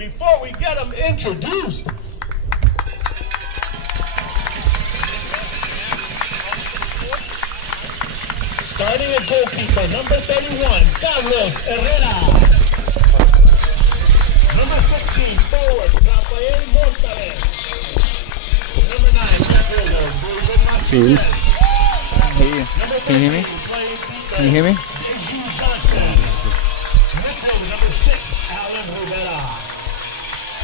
Before we get them introduced, starting at goalkeeper, number 31, Carlos Herrera. Number 16, forward, Rafael Montares. Number 9, midfielder, David Martinez. Can you hear me? Can you hear me? Andrew Johnson. Midfielder, number 6, Alan Rivera.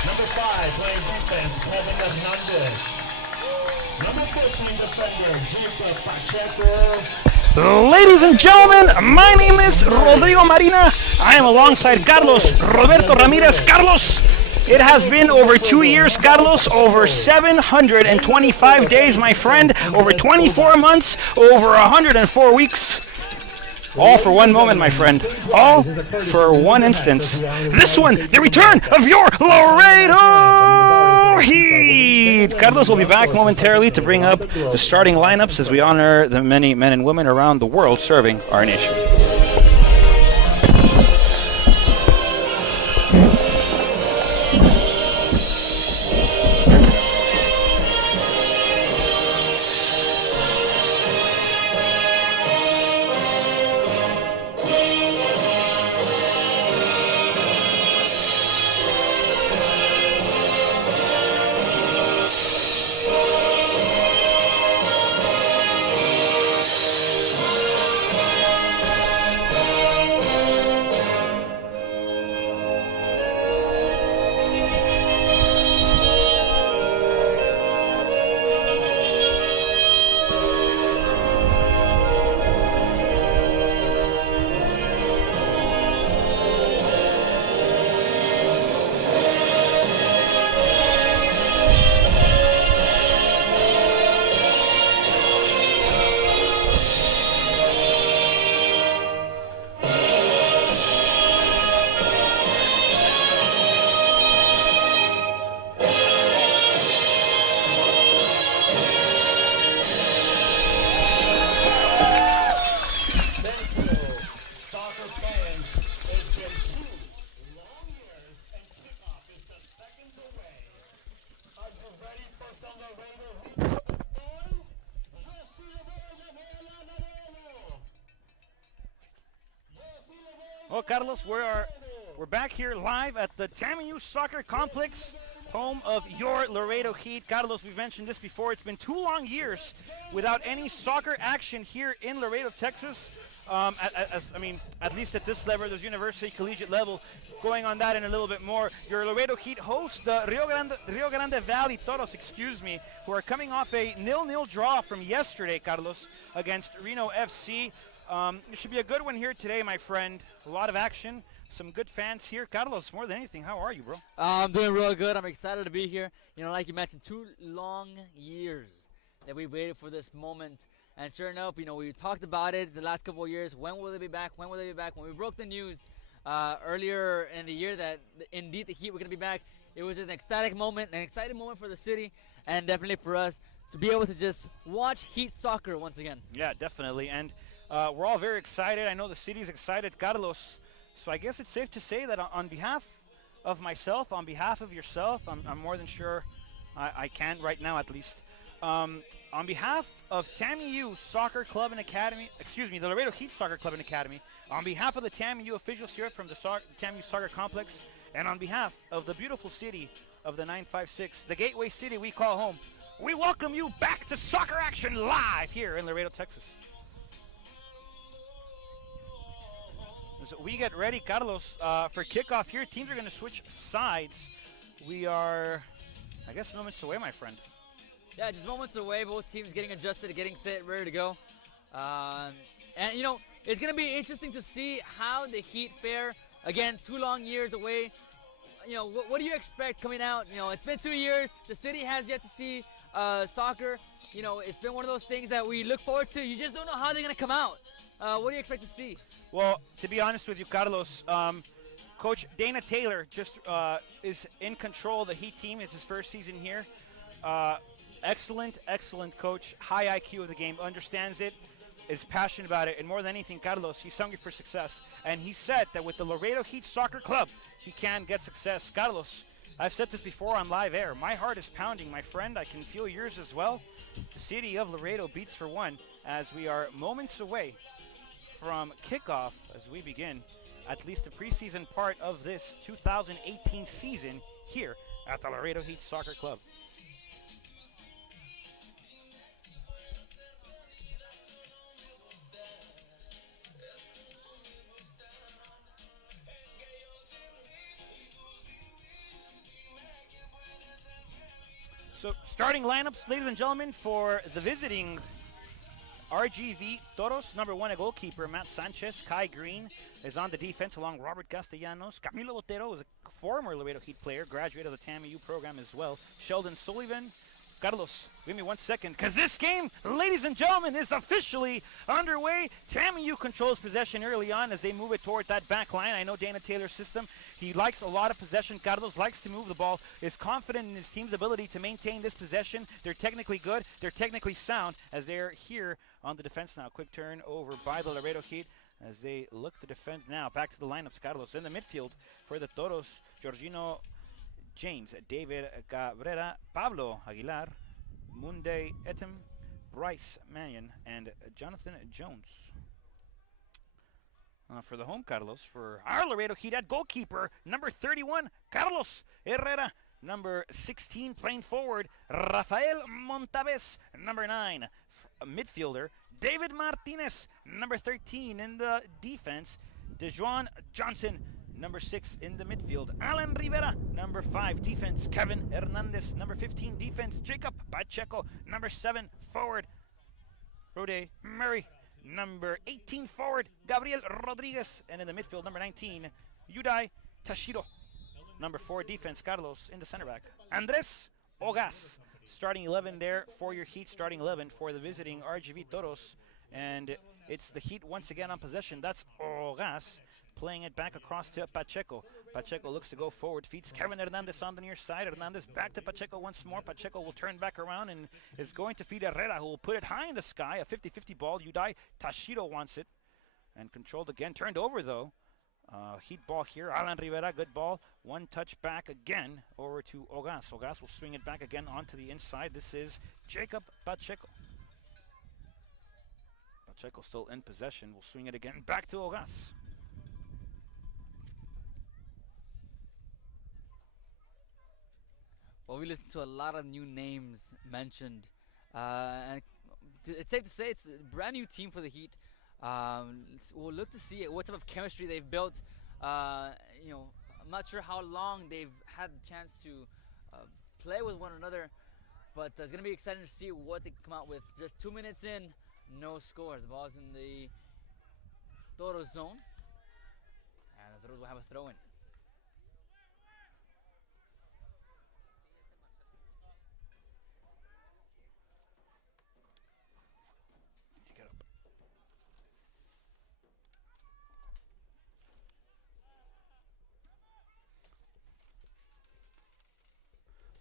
Number 5, playing defense, Kevin Hernandez. Number 14, defender, Joseph Pacheco. Ladies and gentlemen, my name is Rodrigo Marina. I am alongside Carlos Roberto Ramirez. Carlos, it has been over 2 years, Carlos, over 725 days, my friend, over 24 months, over 104 weeks. All for one moment, my friend. All for one instance. This one, the return of your Laredo Heat. Carlos will be back momentarily to bring up the starting lineups as we honor the many men and women around the world serving our nation. Well, Carlos, we're back here live at the TAMU Soccer Complex, home of your Laredo Heat. Carlos, we've mentioned this before. It's been 2 long years without any soccer action here in Laredo, Texas. At least at this level, there's university, collegiate level. Going on that in a little bit more. Your Laredo Heat host the Rio Grande Valley Toros, who are coming off a 0-0 draw from yesterday, Carlos, against Reno FC. It should be a good one here today, my friend. A lot of action, some good fans here. Carlos, more than anything, how are you, bro? I'm doing real good. I'm excited to be here. You know, like you mentioned, 2 long years that we waited for this moment. And sure enough, you know, we talked about it the last couple of years. When will they be back? When will they be back? When we broke the news earlier in the year that indeed the Heat were going to be back, it was an ecstatic moment, an exciting moment for the city, and definitely for us to be able to just watch Heat soccer once again. Yeah, definitely. And we're all very excited. I know the city's excited, Carlos. So I guess it's safe to say that on behalf of myself, on behalf of yourself, I'm more than sure I can right now at least. On behalf of TAMU Soccer Club and Academy, the Laredo Heat Soccer Club and Academy, on behalf of the TAMU officials here from the TAMU Soccer Complex, and on behalf of the beautiful city of the 956, the gateway city we call home, we welcome you back to soccer action live here in Laredo, Texas. As we get ready, Carlos, for kickoff here, teams are going to switch sides. We are, I guess, moments away, my friend. Yeah, just moments away. Both teams getting adjusted, getting set, ready to go. And, you know, it's going to be interesting to see how the Heat fare. Again, 2 long years away. You know, what do you expect coming out? You know, it's been 2 years. The city has yet to see soccer. You know, it's been one of those things that we look forward to. You just don't know how they're going to come out. What do you expect to see? Well, to be honest with you, Carlos, Coach Dana Taylor just is in control of the Heat team. It's his first season here. Excellent coach. High IQ of the game. Understands it. Is passionate about it. And more than anything, Carlos, he's hungry for success. And he said that with the Laredo Heat Soccer Club, he can get success. Carlos, I've said this before on live air. My heart is pounding, my friend. I can feel yours as well. The city of Laredo beats for one as we are moments away from kickoff as we begin at least the preseason part of this 2018 season here at the Laredo Heat Soccer Club. So starting lineups, ladies and gentlemen, for the visiting RGV Toros. Number 1, a goalkeeper, Matt Sanchez. Kai Green is on the defense along Robert Castellanos. Camilo Botero is a former Laredo Heat player, graduate of the TAMU program as well. Sheldon Sullivan. Carlos, give me 1 second, because this game, ladies and gentlemen, is officially underway. TAMU controls possession early on as they move it toward that back line. I know Dana Taylor's system. He likes a lot of possession. Carlos likes to move the ball, is confident in his team's ability to maintain this possession. They're technically good. They're technically sound as they're here on the defense now. Quick turn over by the Laredo Heat as they look to defend now. Back to the lineups. Carlos in the midfield for the Toros. Georgino James, David Cabrera, Pablo Aguilar, Munde Etem, Bryce Mannion, and Jonathan Jones. For the home, Carlos, for our Laredo Heat at goalkeeper, number 31, Carlos Herrera. Number 16, playing forward, Rafael Montaves. Number 9, midfielder, David Martinez. Number 13 in the defense, DeJuan Johnson. Number 6 in the midfield, Alan Rivera. Number 5, defense, Kevin Hernandez. Number 15, defense, Jacob Pacheco. Number 7, forward, Rode Murray. Number 18, forward, Gabriel Rodriguez. And in the midfield, number 19, Yudai Tashiro. Number 4, defense, Carlos. In the center back, Andres Ogas. Starting 11 there for your Heat, starting 11 for the visiting RGV Toros. And it's the Heat once again on possession. That's Ogas playing it back across to Pacheco. Pacheco looks to go forward, feeds Kevin Hernandez on the near side. Hernandez back to Pacheco once more. Pacheco will turn back around and is going to feed Herrera, who will put it high in the sky. A 50-50 ball. Yudai Tashiro wants it. And controlled again. Turned over, though. Heat ball here. Alan Rivera, good ball. One touch back again over to Ogas. Ogas will swing it back again onto the inside. This is Jacob Pacheco. Pacheco still in possession. Will swing it again back to Ogas. Well, we listened to a lot of new names mentioned, and it's safe to say it's a brand new team for the Heat. We'll look to see what type of chemistry they've built. You know, I'm not sure how long they've had the chance to play with one another, but it's going to be exciting to see what they come out with. Just 2 minutes in, no scores. The ball's in the Toros zone, and the Toros will have a throw-in.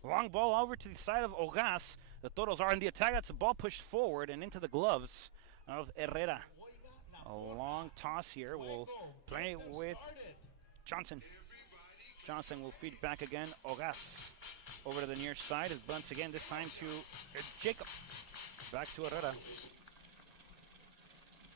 Long ball over to the side of Ogas. The Toros are in the attack. That's a ball pushed forward and into the gloves of Herrera. A long toss here. Will play with Johnson. Johnson will feed back again. Ogas over to the near side. Once again, this time to Jacob. Back to Herrera.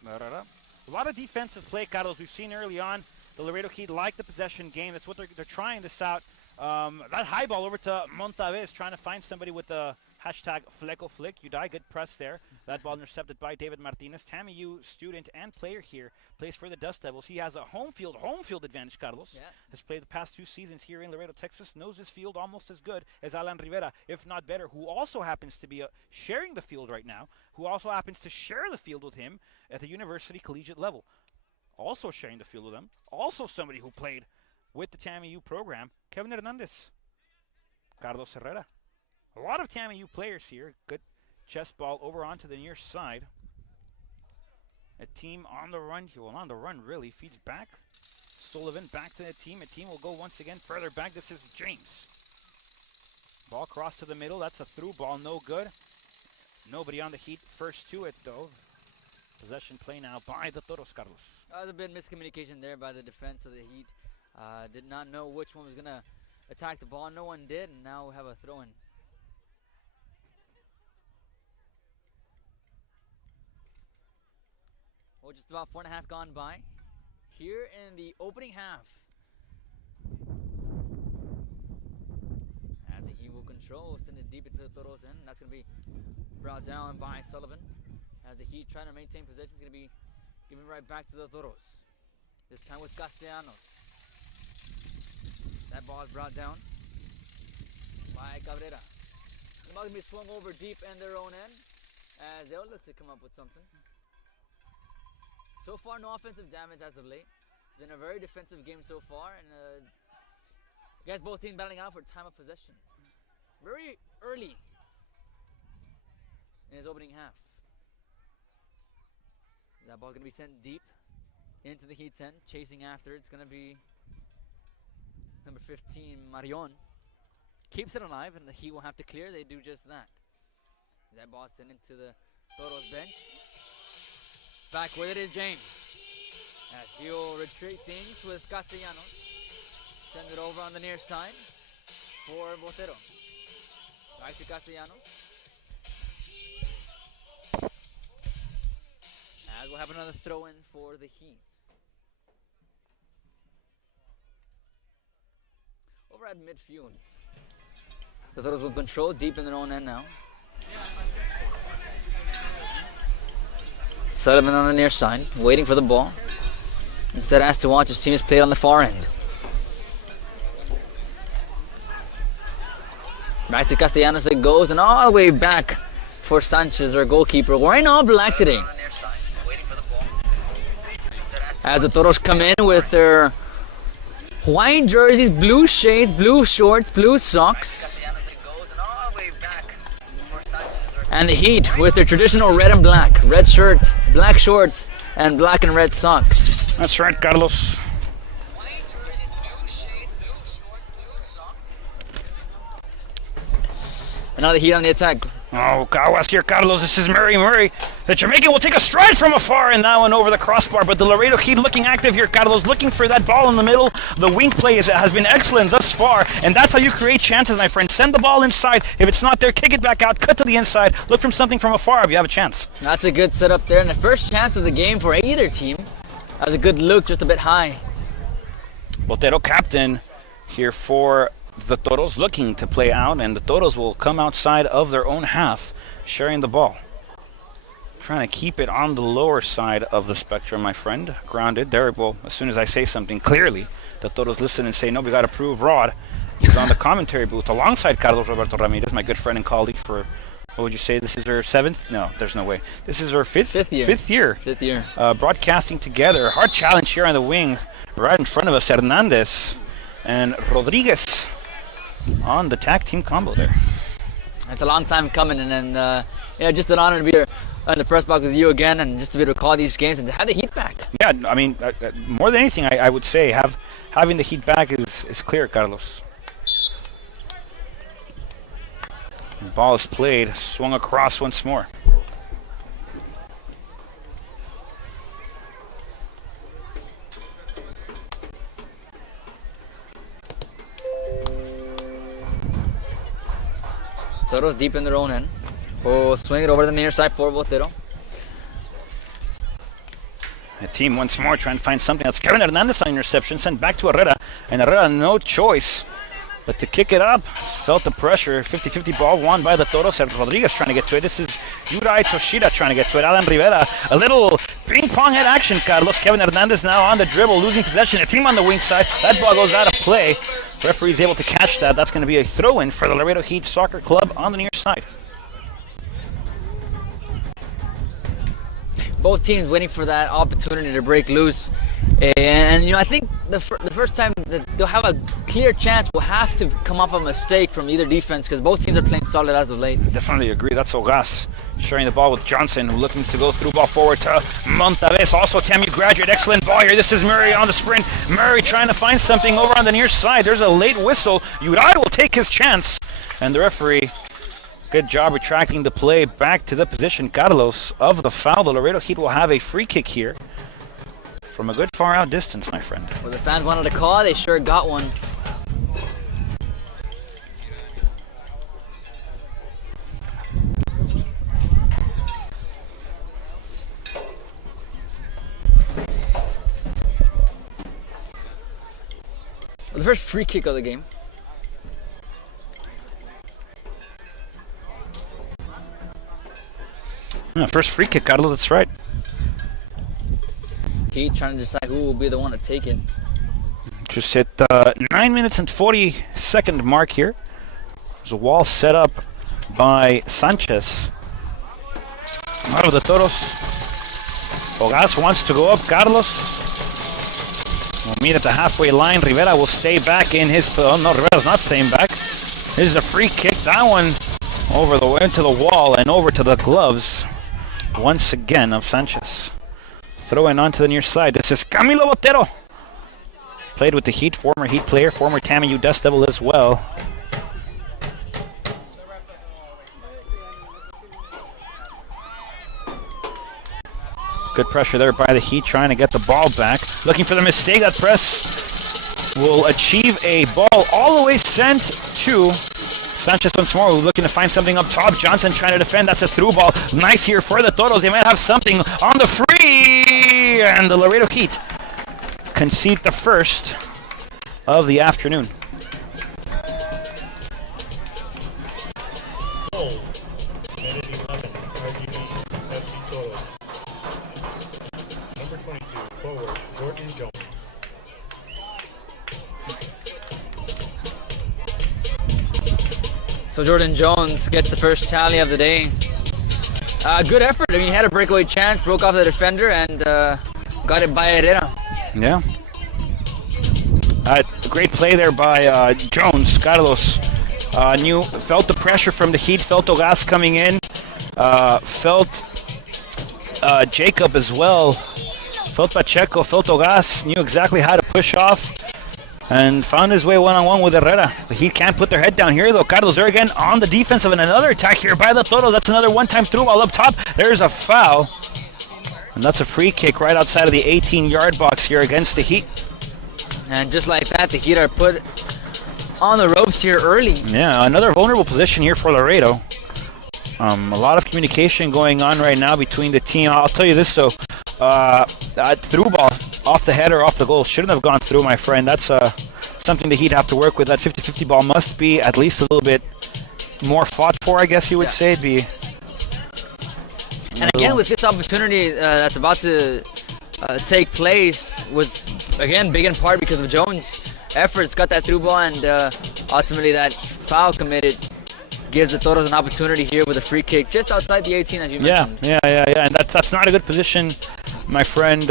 Herrera. A lot of defensive play, Carlos. We've seen early on the Laredo Heat like the possession game. That's what they're trying this out. That high ball over to Montaves, trying to find somebody with the hashtag FlecoFlick. Yudai, good press there. That ball intercepted by David Martinez. TAMU student and player here, plays for the Dust Devils. He has a home field advantage, Carlos. Yeah. Has played the past 2 seasons here in Laredo, Texas. Knows this field almost as good as Alan Rivera, if not better, who also happens to be sharing the field right now, who also happens to share the field with him at the university collegiate level. Also sharing the field with him. Also somebody who played with the TAMU program, Kevin Hernandez. Carlos Herrera. A lot of TAMU players here. Good chest ball over onto the near side. A team on the run here. Well, on the run, really. Feeds back. Sullivan back to the team. A team will go once again further back. This is James. Ball cross to the middle. That's a through ball. No good. Nobody on the Heat first to it, though. Possession play now by the Toros, Carlos. There's a bit of miscommunication there by the defense of the Heat. Did not know which one was going to attack the ball. No one did, and now we have a throw-in. Well, just about 4.5 gone by. Here in the opening half. As the Heat will control, send it deep into the Toros end. That's going to be brought down by Sullivan. As the Heat trying to maintain possession, is going to be given right back to the Toros. This time with Castellanos. That ball is brought down by Cabrera. The ball is going to be swung over deep in their own end, as they'll look to come up with something. So far, no offensive damage as of late. It's been a very defensive game so far, and I guess both teams battling out for time of possession. Very early in his opening half. That ball is going to be sent deep into the Heat's end. Chasing after it's going to be number 15, Marion. Keeps it alive, and the Heat will have to clear. They do just that. That ball is sent into the Toros bench. Back with it is James. As he'll retreat things with Castellanos. Send it over on the near side for Botero. Back to Castellanos. As we'll have another throw-in for the Heat. Over at midfield. The Toros will control deep in their own end now. Sullivan on the near side, waiting for the ball. Instead has to watch his team is played on the far end. Back to Castellanos it goes, and all the way back for Sanchez, our goalkeeper, wearing all black today. As the Toros come in with their white jerseys, blue shades, blue shorts, blue socks. And the Heat with their traditional red and black. Red shirt, black shorts, and black and red socks. That's right, Carlos. And now the Heat on the attack. Oh, Kawas here, Carlos. This is Murray. The Jamaican will take a stride from afar, and that one over the crossbar. But the Laredo Heat looking active here, Carlos, looking for that ball in the middle. The wing play has been excellent thus far, and that's how you create chances, my friend. Send the ball inside. If it's not there, kick it back out, cut to the inside, look from something from afar if you have a chance. That's a good setup there, and the first chance of the game for either team. That was a good look, just a bit high. Botero captain here for the Toros, looking to play out, and the Toros will come outside of their own half, sharing the ball. Trying to keep it on the lower side of the spectrum, my friend. Grounded. There, well, as soon as I say something clearly, the Toros listen and say, no, we got to prove Rod. He's on the commentary booth alongside Carlos Roberto Ramirez, my good friend and colleague for, what would you say, this is her 7th? No, there's no way. This is her fifth year. Fifth year. Broadcasting together. Hard challenge here on the wing. Right in front of us, Hernandez and Rodriguez on the tag team combo there. It's a long time coming, and then just an honor to be here in the press box with you again, and just to be able to call these games and to have the Heat back. Yeah, I mean, more than anything, I would say having the Heat back is clear, Carlos. The ball is played, swung across once more. Toros deep in their own end. Will swing it over the near side for Botero. The team once more trying to find something. That's Kevin Hernandez on interception, sent back to Herrera. And Herrera, no choice but to kick it up. Felt the pressure. 50-50 ball won by the Toros. And Rodriguez trying to get to it. This is Yurai Toshida trying to get to it. Alan Rivera. A little ping-pong head action, Carlos. Kevin Hernandez now on the dribble, losing possession. The team on the wing side. That ball goes out of play. Referee is able to catch that. That's going to be a throw-in for the Laredo Heat Soccer Club on the near side. Both teams waiting for that opportunity to break loose. And I think the first time that they'll have a clear chance will have to come up a mistake from either defense, because both teams are playing solid as of late. Definitely agree. That's Ogas sharing the ball with Johnson, who looking to go through ball forward to Montaves. Also TAMU graduate. Excellent ball here. This is Murray on the sprint. Murray trying to find something over on the near side. There's a late whistle. Urad will take his chance. And the referee, good job retracting the play back to the position, Carlos, of the foul. The Laredo Heat will have a free kick here from a good far out distance, my friend. Well, the fans wanted a call. They sure got one. The first free kick of the game. First free kick, Carlos, that's right. Heat trying to decide who will be the one to take it. Just hit 9 minutes and 40-second mark here. There's a wall set up by Sanchez. Out of the Toros. Ogas wants to go up. Carlos will meet at the halfway line. Rivera will stay back in his... Oh, no, Rivera's not staying back. This is a free kick. That one over the into the wall and over to the gloves once again of Sanchez. Throwing onto the near side. This is Camilo Botero. Played with the Heat, former Heat player, former TAMU Dust Devil as well. Good pressure there by the Heat, trying to get the ball back. Looking for the mistake. That press will achieve a ball all the way sent to Sanchez once more. Looking to find something up top. Johnson trying to defend. That's a through ball. Nice here for the Toros. They might have something on the free. And the Laredo Heat concede the first of the afternoon. Minute 11, RGV, FC Toros. Number 22, forward, Jordan Jones. So Jordan Jones gets the first tally of the day. Good effort. I mean, he had a breakaway chance, broke off the defender, and got it by Herrera. Yeah. Great play there by Jones. Carlos felt the pressure from the Heat, felt Ogas coming in, felt Jacob as well, felt Pacheco, felt Ogas, knew exactly how to push off, and found his way one-on-one with Herrera. The Heat can't put their head down here, though. Carlos there again on the defensive, and another attack here by the Toros. That's another one-time through ball up top. There's a foul, and that's a free kick right outside of the 18-yard box here against the Heat. And just like that, the Heat are put on the ropes here early. Yeah, another vulnerable position here for Laredo. A lot of communication going on right now between the team. I'll tell you this, though. Through ball off the header, off the goal. Shouldn't have gone through, my friend. That's something the Heat have to work with. That 50-50 ball must be at least a little bit more fought for, I guess you would say. It'd be. And again, with this opportunity that's about to take place, was again big in part because of Jones' efforts. Got that through ball, and ultimately that foul committed gives the Toros an opportunity here with a free kick just outside the 18, as you mentioned. Yeah. And that's not a good position, my friend.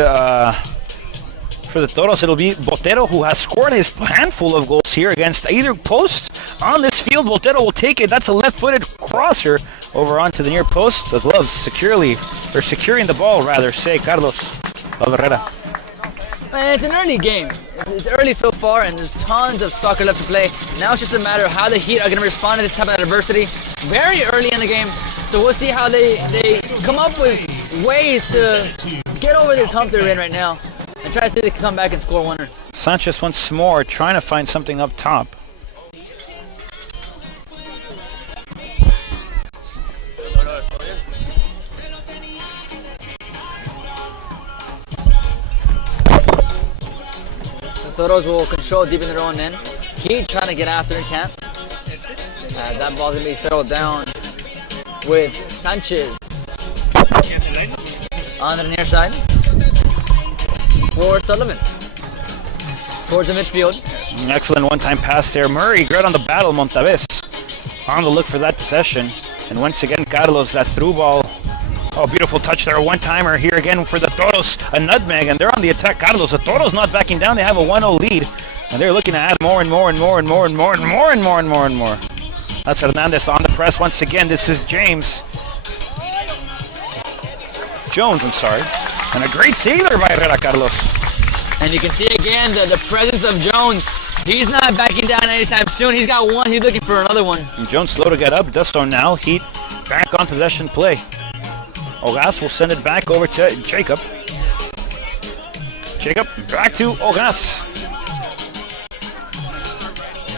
For the Toros, it'll be Botero, who has scored his handful of goals here against either post on this field. Botero will take it. That's a left-footed crosser over onto the near post. The gloves securing the ball, rather, say Carlos Herrera. It's an early game. It's early so far, and there's tons of soccer left to play. Now it's just a matter of how the Heat are going to respond to this type of adversity very early in the game. So we'll see how they come up with ways to get over this hump they're in right now and try to see if they can come back and score one. Sanchez once more trying to find something up top. Toros will control deep in their own end. Heat trying to get after it, can't. That ball's going to be settled down with Sanchez on the near side for Sullivan towards the midfield. An excellent one-time pass there. Murray, great on the battle. Montaves on the look for that possession. And once again, Carlos, that through ball. Oh, beautiful touch there. One-timer here again for the Toros. A nutmeg, and they're on the attack. Carlos, the Toros not backing down. They have a 1-0 lead, and they're looking to add more and more and more and more and more and more and more and more and more. That's Hernandez on the press once again. This is Jones, I'm sorry. And a great save there by Herrera, Carlos. And you can see again the presence of Jones. He's not backing down anytime soon. He's got one. He's looking for another one. And Jones slow to get up. Does so now. Heat back on possession play. Ogas will send it back over to Jacob. Jacob, back to Ogas.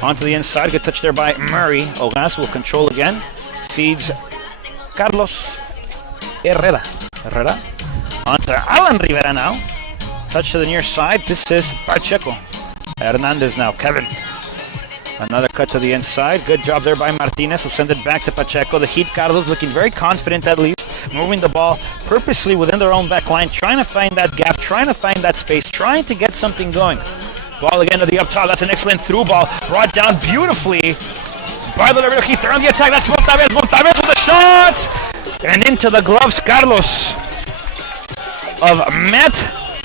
Onto the inside, good touch there by Murray. Ogas will control again. Feeds Carlos Herrera. Onto Alan Rivera now. Touch to the near side. This is Pacheco. Hernandez now. Kevin. Another cut to the inside. Good job there by Martinez. Will send it back to Pacheco. The Heat, Carlos, looking very confident at least. Moving the ball purposely within their own back line. Trying to find that gap. Trying to find that space. Trying to get something going. Ball again to the up top. That's an excellent through ball. Brought down beautifully by the Laredo Heat. They're on the attack. That's Montavez. Montavez with a shot! And into the gloves, Carlos, of Matt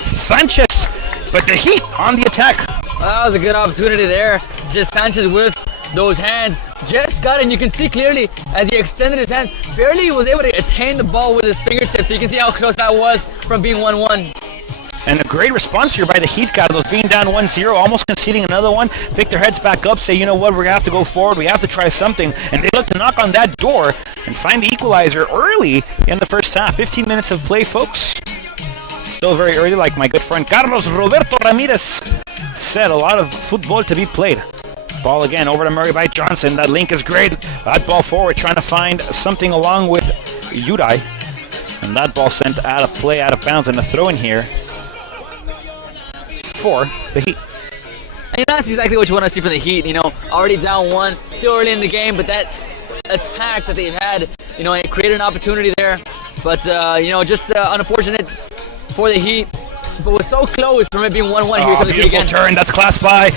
Sanchez. But the Heat on the attack. That was a good opportunity there. Just Sanchez with those hands. Just got it, and you can see clearly as he extended his hands, barely was able to attain the ball with his fingertips. So you can see how close that was from being 1-1. And a great response here by the Heat, Carlos, being down 1-0, almost conceding another one. Pick their heads back up, say, you know what, we're going to have to go forward. We have to try something. And they look to knock on that door and find the equalizer early in the first half. 15 minutes of play, folks. Still very early, like my good friend Carlos Roberto Ramirez said, a lot of football to be played. Ball again over to Murray by Johnson. That link is great. That ball forward, trying to find something along with Udai. And that ball sent out of play, out of bounds, and a throw in here for the Heat. And that's exactly what you want to see from the Heat. You know, already down one, still early in the game, but that attack that they've had, you know, it created an opportunity there. But, you know, just unfortunate for the Heat. But was so close from it being 1-1. Here comes the Heat again. Beautiful turn. That's class by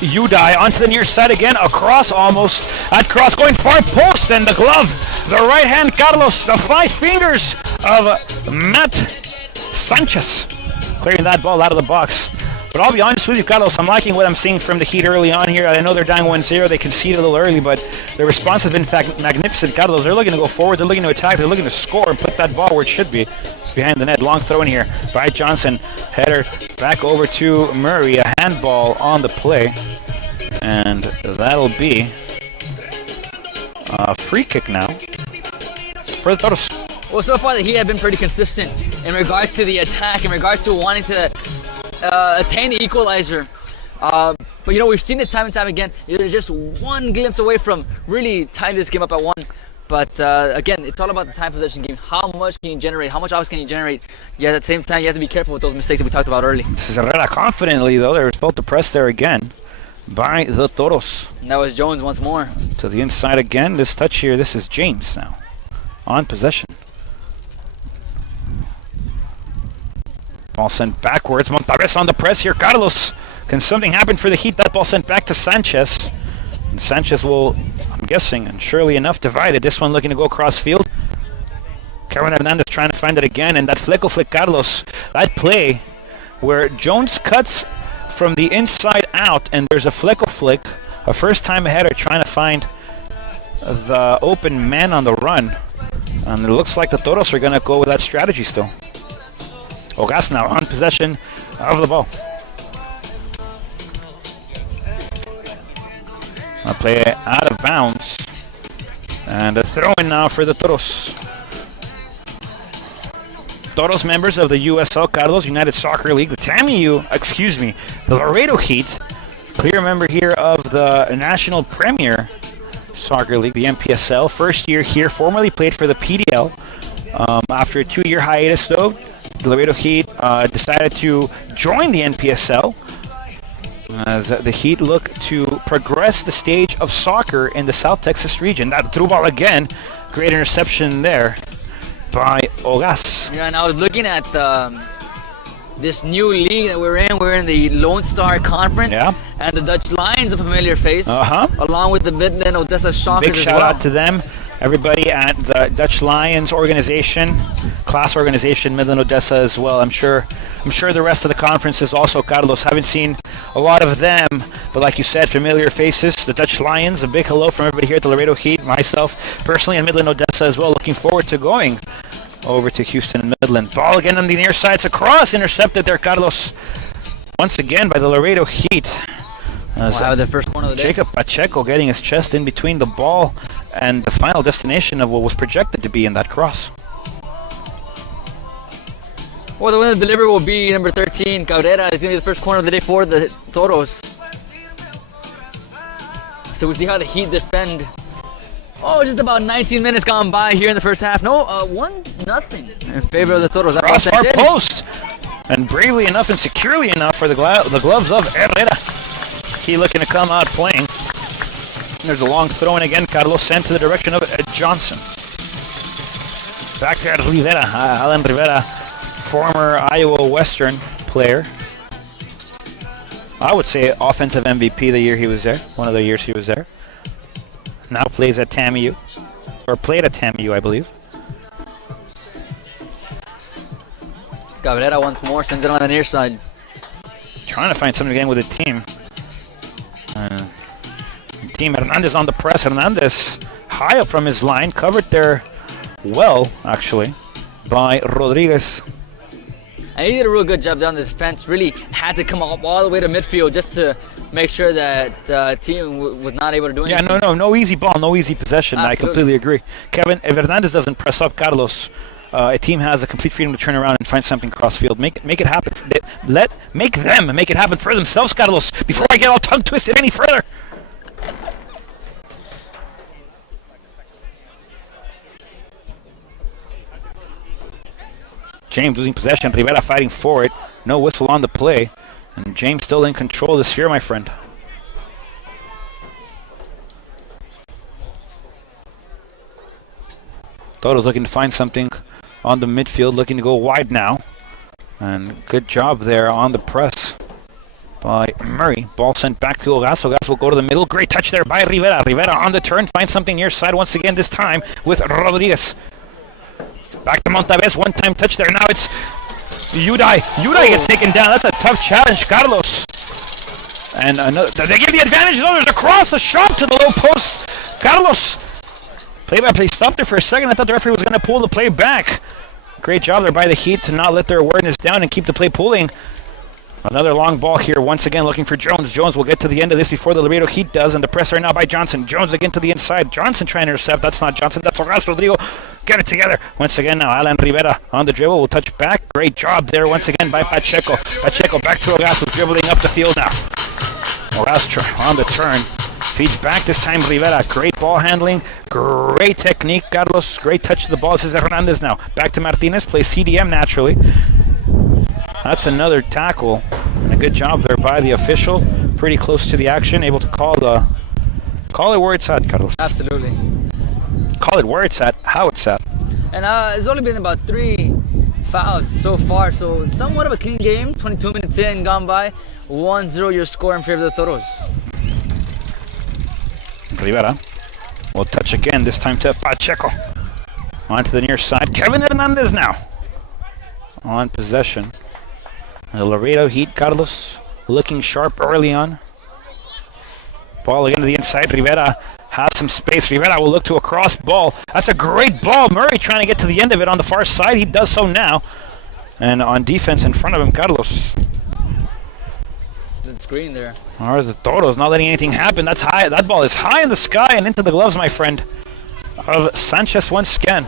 Udai. Onto the near side again. Across almost. That cross going far post. And the glove. The right hand, Carlos. The 5 fingers of Matt Sanchez. Clearing that ball out of the box. But I'll be honest with you, Carlos, I'm liking what I'm seeing from the Heat early on here. I know they're down 1-0. They conceded a little early, but their response has been magnificent. Carlos, they're looking to go forward. They're looking to attack. They're looking to score and put that ball where it should be. It's behind the net. Long throw in here by Johnson. Header back over to Murray. A handball on the play. And that'll be a free kick now for the Toros. Well, so far the Heat have been pretty consistent in regards to the attack, in regards to wanting to attain the equalizer. But, you know, we've seen it time and time again. They're just one glimpse away from really tying this game up at 1. But, again, it's all about the time possession game. How much can you generate? How much offense can you generate? Yet at the same time, you have to be careful with those mistakes that we talked about early. This is Herrera confidently, though. They were supposed to press there again by the Toros. And that was Jones once more. To the inside again. This touch here, this is James now on possession. Ball sent backwards. Montavez on the press here. Carlos, can something happen for the Heat? That ball sent back to Sanchez. And Sanchez will, I'm guessing, and surely enough, divide it. This one looking to go across field. Kevin Hernandez trying to find it again. And that fleco flick, Carlos. That play where Jones cuts from the inside out and there's a fleco flick. A first time header trying to find the open man on the run. And it looks like the Toros are going to go with that strategy still. Ogas now on possession of the ball. A play out of bounds. And a throw in now for the Toros. Toros members of the USL, Carlos, United Soccer League, the Laredo Heat, clear member here of the National Premier Soccer League, the NPSL. First year here, formerly played for the PDL. After a 2-year hiatus, though, the Laredo Heat decided to join the NPSL as the Heat look to progress the stage of soccer in the South Texas region. That through ball again, great interception there by Ogas. Yeah, and I was looking at this new league that we're in. We're in the Lone Star Conference, and the Dutch Lions, a familiar face, along with the Midland Odessa Shockers. Big shout out to them. Everybody at the Dutch Lions organization, class organization, Midland Odessa as well. I'm sure the rest of the conferences also, Carlos. Haven't seen a lot of them, but like you said, familiar faces. The Dutch Lions, a big hello from everybody here at the Laredo Heat, myself personally, and Midland Odessa as well. Looking forward to going over to Houston and Midland. Ball again on the near side. It's a cross, intercepted there, Carlos. Once again by the Laredo Heat. Wow, the first one of the day. Jacob Pacheco getting his chest in between the ball and the final destination of what was projected to be in that cross. Well, the winner of the delivery will be number 13, Cabrera. It's going to be the first corner of the day for the Toros. So we'll see how the Heat defend. Oh, just about 19 minutes gone by here in the first half. No, 1-0 in favor of the Toros. Crossbar post. And bravely enough and securely enough for the gloves of Herrera. He looking to come out playing. There's a long throw in again. Carlos sent to the direction of Johnson. Back to Rivera. Alan Rivera, former Iowa Western player. I would say offensive MVP the year he was there. One of the years he was there. Now plays at TAMU. Or played at TAMU, I believe. Cabrera once more sends it on the near side. Trying to find something again with the team. Team Hernandez on the press. Hernandez high up from his line. Covered there well, actually, by Rodriguez. And he did a real good job down the defense. Really had to come up all the way to midfield just to make sure that team was not able to do anything. Yeah, no easy ball, no easy possession. Absolutely. I completely agree. Kevin, if Hernandez doesn't press up Carlos, a team has a complete freedom to turn around and find something cross-field. Make it happen. Make it happen for themselves, Carlos, before I get all tongue-twisted any further. James losing possession. Rivera fighting for it. No whistle on the play. And James still in control of the sphere, my friend. Toros looking to find something on the midfield, looking to go wide now. And good job there on the press by Murray. Ball sent back to Ogas. Ogas will go to the middle. Great touch there by Rivera. Rivera on the turn, finds something near side once again, this time with Rodriguez. Back to Montavez, one-time touch there. Now it's Uday. Uday gets taken down. That's a tough challenge, Carlos. And another. They give the advantage. No, there's a cross, a shot to the low post. Carlos. Play-by-play stopped there for a second. I thought the referee was going to pull the play back. Great job there by the Heat to not let their awareness down and keep the play pulling. Another long ball here, once again looking for Jones. Jones will get to the end of this before the Laredo Heat does, and the press right now by Johnson. Jones again to the inside. Johnson trying to intercept. That's not Johnson. That's Ogas. Rodrigo. Get it together. Once again now, Alan Rivera on the dribble. Will touch back. Great job there once again by Pacheco. Pacheco back to Ogas, who's dribbling up the field now. Ogas on the turn. Feeds back this time Rivera. Great ball handling. Great technique, Carlos. Great touch to the ball. This is Hernandez now. Back to Martinez. Plays CDM naturally. That's another tackle. And a good job there by the official. Pretty close to the action. Able to call it where it's at, Carlos. Absolutely. Call it where it's at, how it's at. And it's only been about 3 fouls so far. So somewhat of a clean game. 22 minutes in, gone by. 1-0 your score in favor of the Toros. Rivera will touch again, this time to Pacheco. On to the near side. Kevin Hernandez now on possession. The Laredo Heat, Carlos, looking sharp early on. Ball again to the inside. Rivera has some space. Rivera will look to a cross ball. That's a great ball. Murray trying to get to the end of it on the far side. He does so now. And on defense in front of him, Carlos. Good screen there. Or the Toros not letting anything happen. That's high. That ball is high in the sky and into the gloves, my friend, of Sanchez once again.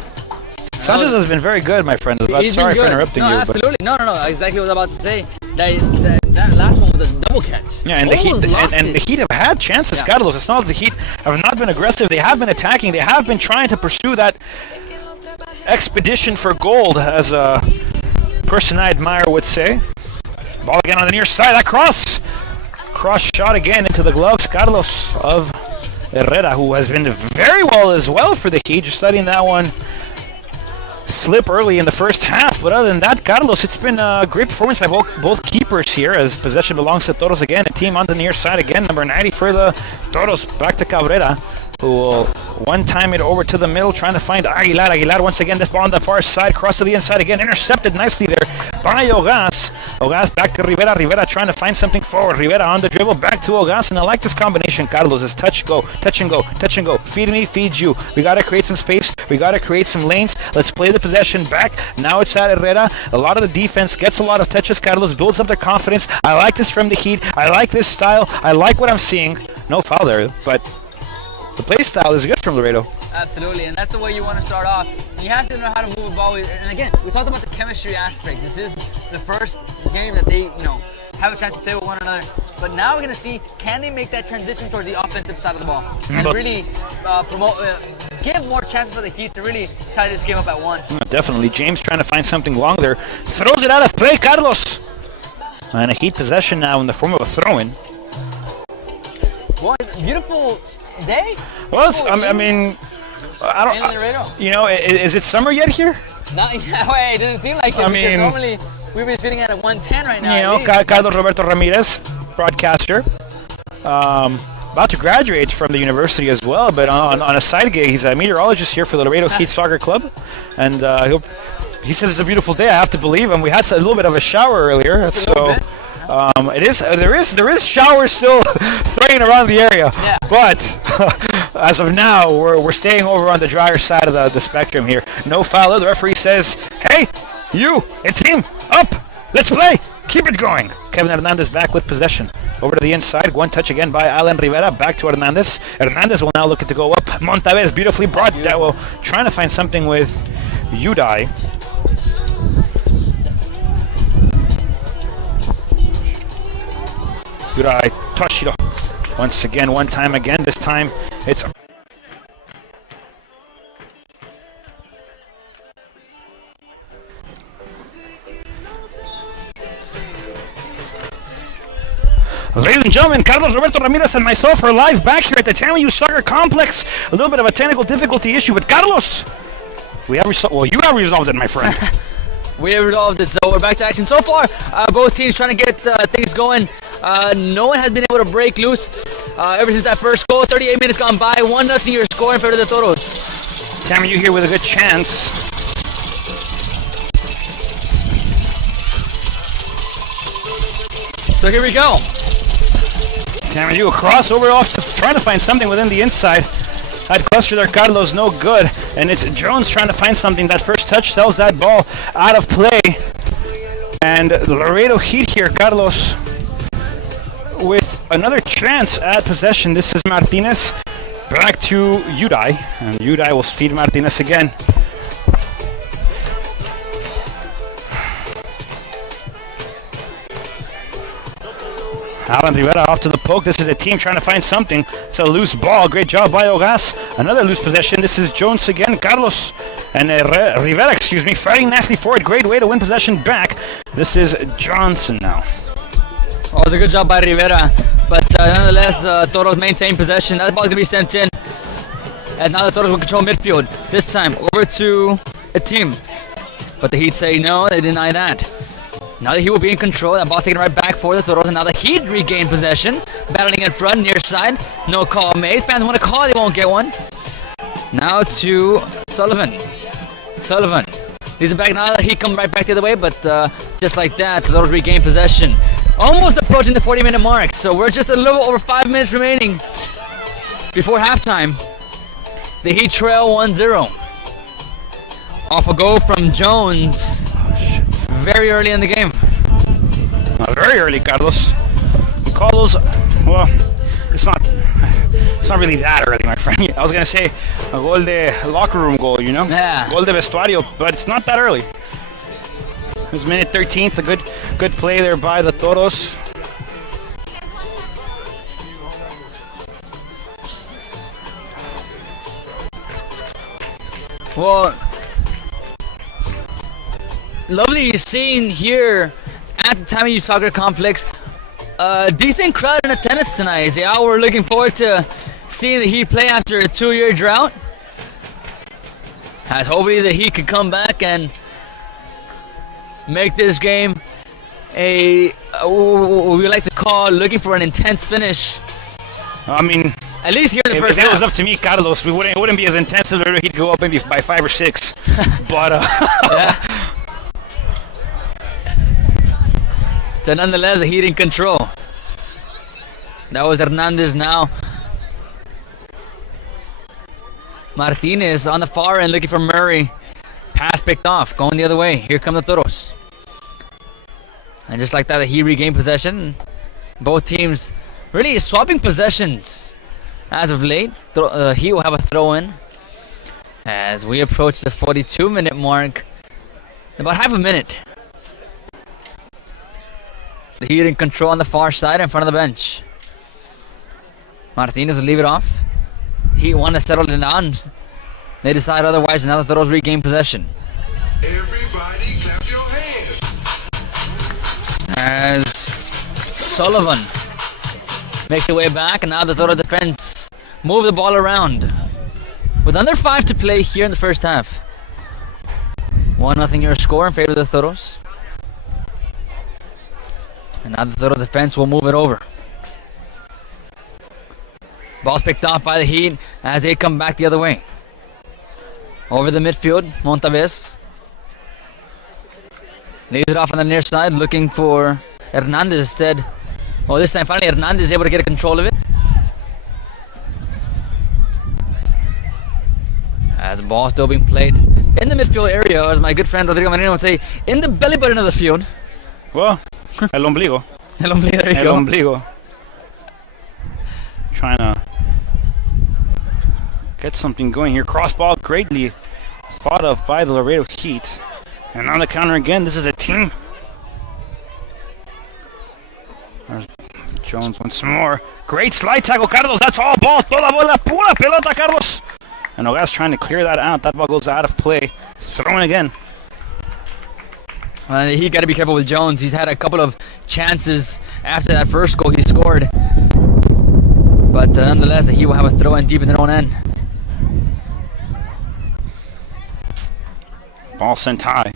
Sanchez has been very good, my friend. Sorry for interrupting you. Absolutely. No. Exactly what I was about to say. That last one was a double catch. Yeah, and the Heat have had chances, yeah. Carlos. It's not that the Heat have not been aggressive. They have been attacking. They have been trying to pursue that expedition for gold, as a person I admire would say. Ball again on the near side. That cross shot again into the gloves, Carlos, of Herrera, who has been very well as well for the Heat. Just letting that one slip early in the first half. But other than that, Carlos, it's been a great performance by both keepers here, as possession belongs to Toros again. A team on the near side again, number 90 for the Toros. Back to Cabrera, who will one-time it over to the middle, trying to find Aguilar. Aguilar once again, this ball on the far side, cross to the inside again, intercepted nicely there by Ogas. Ogas back to Rivera. Rivera trying to find something forward. Rivera on the dribble, back to Ogas, and I like this combination, Carlos. Is touch, go, touch and go, touch and go. Feed me, feed you. We got to create some space. We got to create some lanes. Let's play the possession back. Now it's at Herrera. A lot of the defense gets a lot of touches. Carlos builds up their confidence. I like this from the Heat. I like this style. I like what I'm seeing. No foul there, but the play style is good from Laredo. Absolutely, and that's the way you want to start off. You have to know how to move a ball. And again, we talked about the chemistry aspect. This is the first game that they, have a chance to play with one another. But now we're going to see, can they make that transition towards the offensive side of the ball and really give more chances for the Heat to really tie this game up at 1. Definitely. James trying to find something long there. Throws it out of play, Carlos. And a Heat possession now in the form of a throw-in. Boy, it's a beautiful day. Well, I mean, I don't. Is it summer yet here? Not yet. Wait, it doesn't seem like it. I mean, normally we'd be sitting at a 110 right now. Carlos Roberto Ramirez, broadcaster, about to graduate from the university as well, but on a side gig, he's a meteorologist here for the Laredo Heat Soccer Club, and he says it's a beautiful day. I have to believe him. We had a little bit of a shower earlier, so. It is. There is showers still spraying around the area, but as of now, we're staying over on the drier side of the spectrum here. No foul. The referee says, "Hey, you, a team, up. Let's play. Keep it going." Kevin Hernandez back with possession. Over to the inside. One touch again by Alan Rivera. Back to Hernandez. Hernandez will now look to go up. Montavez beautifully brought that. Well, trying to find something with Udai. Udai Toshiro. Once again, one time again. This time it's Ladies and gentlemen, Carlos Roberto Ramirez and myself are live back here at the TAMU Soccer Complex. A little bit of a technical difficulty issue, but Carlos, you have resolved it, my friend. We have resolved it, so we're back to action. So far, both teams trying to get things going. No one has been able to break loose ever since that first goal. 38 minutes gone by, 1-0 your score in favor of the Toros. TAMU here with a good chance. So here we go. TAMU a crossover off to trying to find something within the inside. That cluster there, Carlos, no good. And it's Jones trying to find something. That first touch sells that ball out of play. And Laredo Heat here, Carlos, with another chance at possession. This is Martinez. Back to Udai. And Udai will feed Martinez again. Alan Rivera off to the poke. This is a team trying to find something. It's a loose ball. Great job by Ogas. Another loose possession. This is Jones again. Carlos and Rivera, fighting nicely forward. Great way to win possession back. This is Johnson now. Oh, it's a good job by Rivera. But nonetheless, the Toros maintain possession. That ball's going to be sent in. And now the Toros will control midfield. This time over to a team. But the Heat say no. They deny that. Now the Heat will be in control. That ball's taken right back for the Toros. And now the Heat regain possession. Battling in front, near side. No call made. Fans want to call, they won't get one. Now to Sullivan. He's back now. The Heat come right back the other way. But just like that, the Toros regain possession. Almost approaching the 40-minute mark. So we're just a little over 5 minutes remaining before halftime. The Heat trail 1-0. Off a goal from Jones. Very early in the game. Very early, Carlos. We call those, well, it's not really that early, my friend. I was going to say a gol de locker room goal, Yeah. Gol de vestuario, but it's not that early. It was minute 13th, a good play there by the Toros. Well, lovely scene here at the TAMU Soccer Complex. Decent crowd in attendance tonight. Yeah, we're looking forward to seeing the Heat play after a 2-year drought. As hopefully the Heat could come back and make this game what we like to call looking for an intense finish. I mean, at least here in the first half. If it was half. up to me, Carlos, it wouldn't be as intense as he'd go up maybe by 5 or 6. But yeah. So nonetheless, the Heat in control. That was Hernandez now. Martinez on the far end looking for Murray. Pass picked off, going the other way. Here come the Toros. And just like that, the Heat regained possession. Both teams really swapping possessions. as of late. He will have a throw-in as we approach the 42-minute mark. About half a minute. The Heat in control on the far side in front of the bench. Martinez will leave it off. Heat want to settle it down. They decide otherwise, and now the Toros regain possession. Everybody clap your hands. As Sullivan makes their way back, and now the Toro defense move the ball around. With under 5 to play here in the first half. 1-0 your score in favor of the Toros. And now the Toro defense will move it over. Ball's picked off by the Heat as they come back the other way. Over the midfield, Montaves leaves it off on the near side, looking for Hernandez instead. Oh, this time finally Hernandez is able to get control of it. As the ball still being played in the midfield area, as my good friend Rodrigo Marino would say, in the belly button of the field. Well, el ombligo. El ombligo, there you El go. ombligo. Trying to get something going here. Cross ball greatly thought of by the Laredo Heat. And on the counter again, this is a team. There's Jones once more. Great slide tackle, Carlos. That's all ball. Toda bola, pura pelota, Carlos. And Ogas trying to clear that out. That ball goes out of play. Throwing again. He got to be careful with Jones. He's had a couple of chances after that first goal he scored. But nonetheless, he will have a throw in deep in their own end. Ball sent high.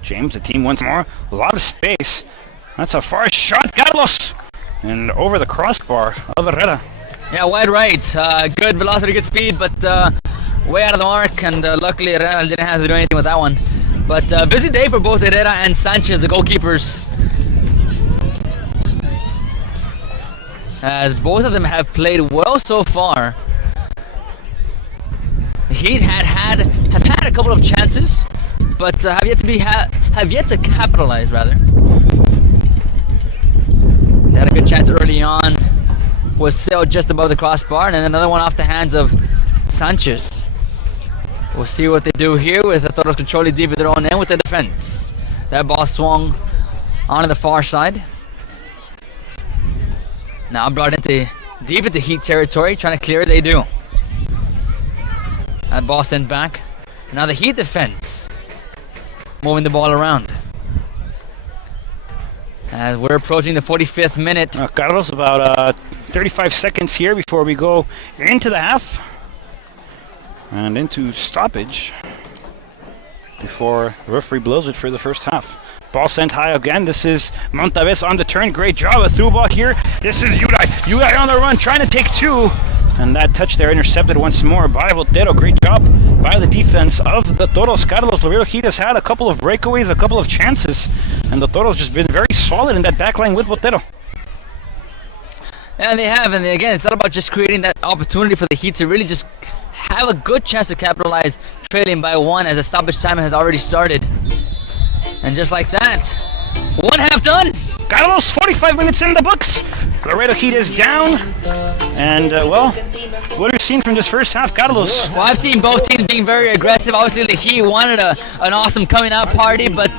James, the team once more. A lot of space. That's a far shot, Carlos. And over the crossbar of Herrera. Yeah, wide right. Good velocity, good speed, but way out of the mark. And luckily, Herrera didn't have to do anything with that one. But busy day for both Herrera and Sanchez, the goalkeepers. As both of them have played well so far. The Heat have had a couple of chances, but have yet to capitalize. Rather, they had a good chance early on, was sailed just above the crossbar, and then another one off the hands of Sanchez. We'll see what they do here with the Toros controlling deep at their own end with the defense. That ball swung onto the far side. Now brought into deep into Heat territory, trying to clear it. They do. That ball sent back. Now the Heat defense moving the ball around. As we're approaching the 45th minute. Carlos, about 35 seconds here before we go into the half and into stoppage before the referee blows it for the first half. Ball sent high again. This is Montaves on the turn. Great job. A through ball here. This is Yulai. Yulai on the run, trying to take two. And that touch there intercepted once more by Botero. Great job by the defense of the Toros. Carlos, Laredo Heat has had a couple of breakaways, a couple of chances. And the Toros just been very solid in that back line with Botero. And they have. And again, it's all about just creating that opportunity for the Heat to really just have a good chance to capitalize, trailing by one as the stoppage time has already started. And just like that, one half done. Carlos, 45 minutes in the books. Laredo Heat is down. And, well, what are you seeing from this first half, Carlos? Well, I've seen both teams being very aggressive. Obviously, the Heat wanted an awesome coming out party, but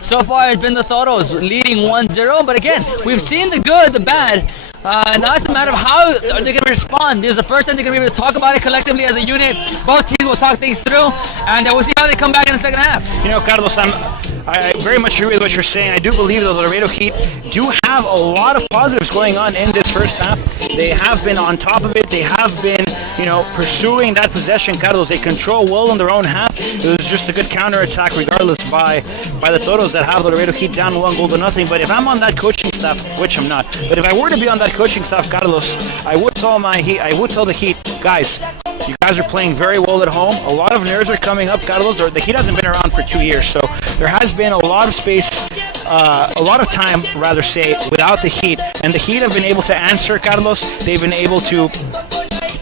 so far it's been the Toros leading 1-0. But again, we've seen the good, the bad. Now it's a matter of how they're going to respond. This is the first time they're going to be able to talk about it collectively as a unit. Both teams will talk things through, and we'll see how they come back in the second half. You know, Carlos, I very much agree with what you're saying. I do believe that the Laredo Heat do have a lot of positives going on in this first half. They have been on top of it. They have been, pursuing that possession, Carlos. They control well in their own half. It was just a good counterattack regardless by the Toros that have the Laredo Heat down 1-0. But if I'm on that coaching staff, which I'm not, but if I were to be on that coaching staff, Carlos, I would tell the Heat, guys, you guys are playing very well at home. A lot of nerves are coming up, Carlos. The Heat hasn't been around for 2 years, so there has been a lot of space, a lot of time, rather say, without the Heat. And the Heat have been able to answer, Carlos. They've been able to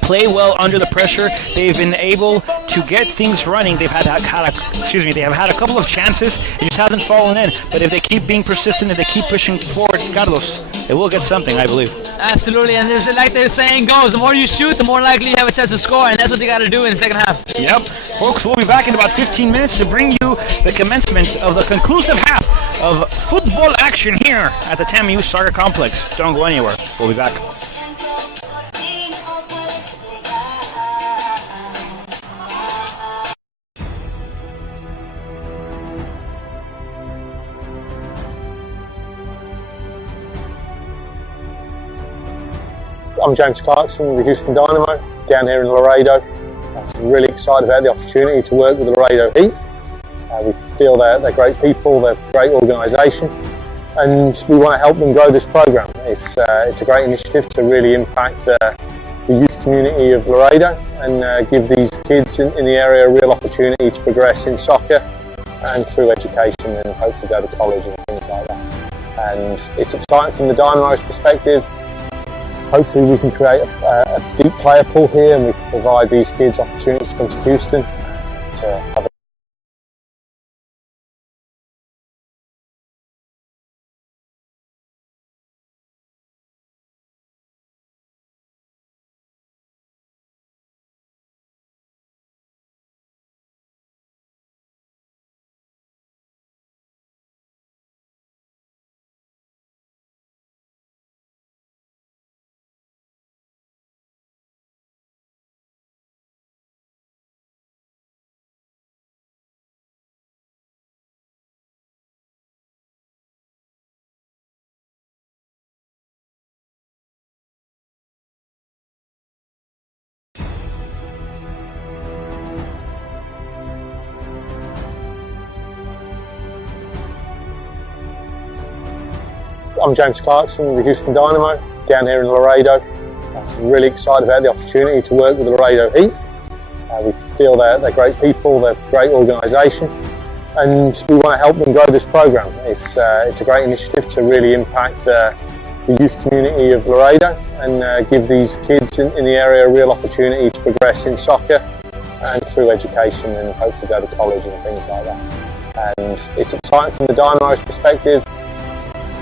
play well under the pressure. They've been able to get things running. They have had a couple of chances. It just hasn't fallen in. But if they keep being persistent, if they keep pushing forward, Carlos, it will get something, I believe. Absolutely, and there's, like the saying goes, the more you shoot, the more likely you have a chance to score, and that's what they got to do in the second half. Yep. Folks, we'll be back in about 15 minutes to bring you the commencement of the conclusive half of football action here at the TAMU Soccer Complex. Don't go anywhere. We'll be back. I'm James Clarkson with the Houston Dynamo down here in Laredo. I'm really excited about the opportunity to work with the Laredo Heat. We feel they're great people, they're a great organisation, and we want to help them grow this program. It's a great initiative to really impact the youth community of Laredo and give these kids in the area a real opportunity to progress in soccer and through education and hopefully go to college and things like that. And it's exciting from the Dynamo's perspective. Hopefully we can create a deep player pool here and we can provide these kids opportunities to come to Houston to have I'm James Clarkson with the Houston Dynamo down here in Laredo. I'm really excited about the opportunity to work with the Laredo Heat. We feel they're great people, they're a great organisation, and we want to help them grow this program. It's a great initiative to really impact the youth community of Laredo and give these kids in the area a real opportunity to progress in soccer and through education and hopefully go to college and things like that. And it's exciting from the Dynamo's perspective.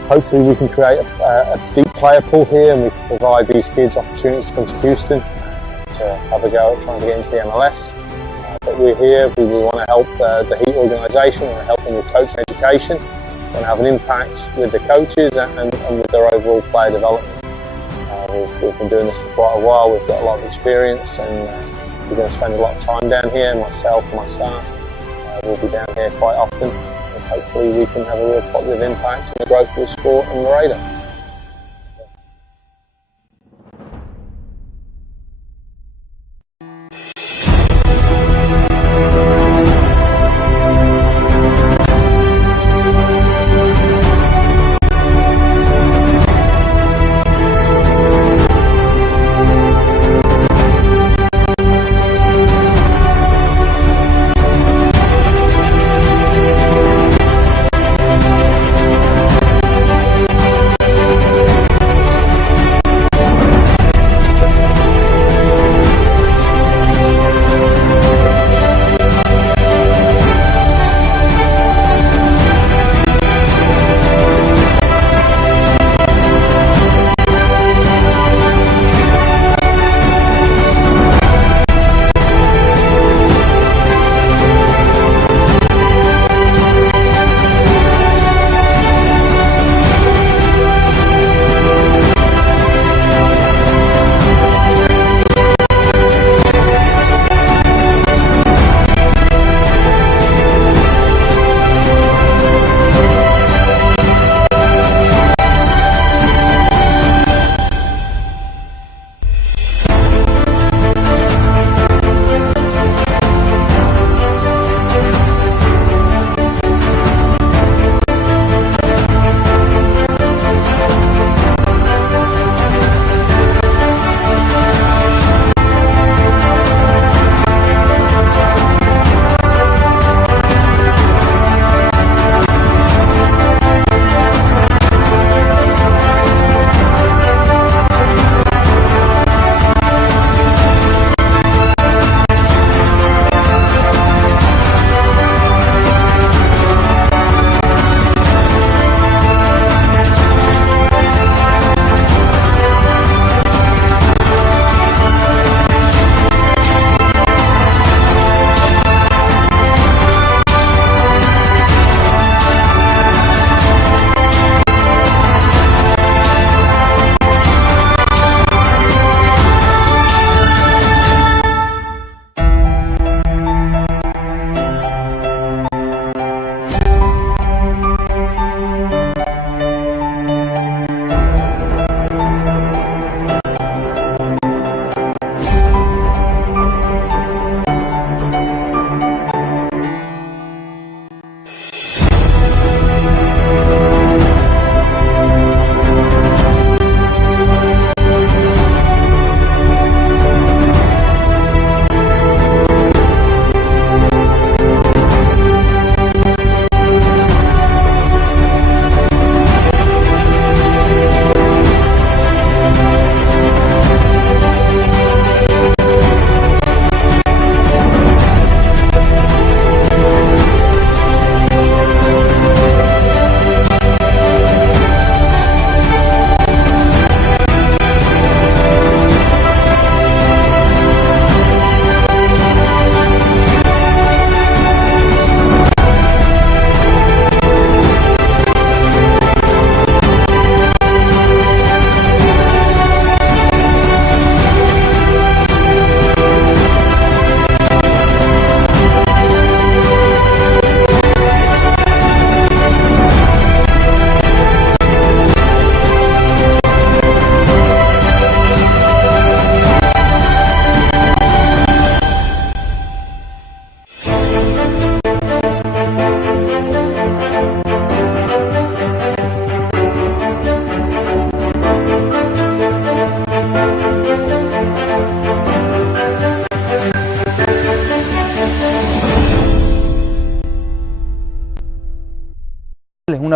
Hopefully we can create a deep player pool here and we can provide these kids opportunities to come to Houston to have a go at trying to get into the MLS. But we're here, we want to help the Heat organisation, we want to help them with coaching education, we want to have an impact with the coaches and with their overall player development. We've been doing this for quite a while, we've got a lot of experience and we're going to spend a lot of time down here, myself and my staff. We'll be down here quite often. Hopefully we can have a real positive impact on the growth of the sport in Laredo.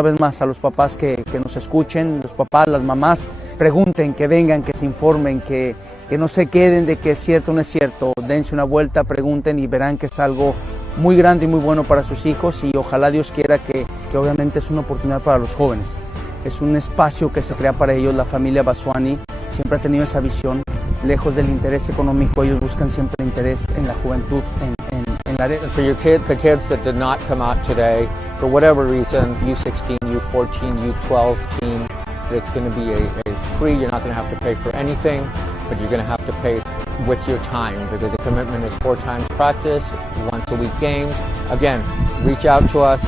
una vez más a los papás que nos escuchen, los papás, las mamás, pregunten, que vengan, que se informen, que no se queden de que es cierto o no es cierto. Dense una vuelta, pregunten y verán que es algo muy grande y muy bueno para sus hijos, y ojalá Dios quiera que obviamente es una oportunidad para los jóvenes. Es un espacio que se crea para ellos. La familia Basuani siempre ha tenido esa visión, lejos del interés económico. Ellos buscan siempre interés en la juventud, en Laredo. For your kids, the kids that did not come out today, for whatever reason, U16, U14, U12 team, it's going to be a free. You're not going to have to pay for anything, but you're going to have to pay with your time, because the commitment is 4 times practice, once a week games. Again, reach out to us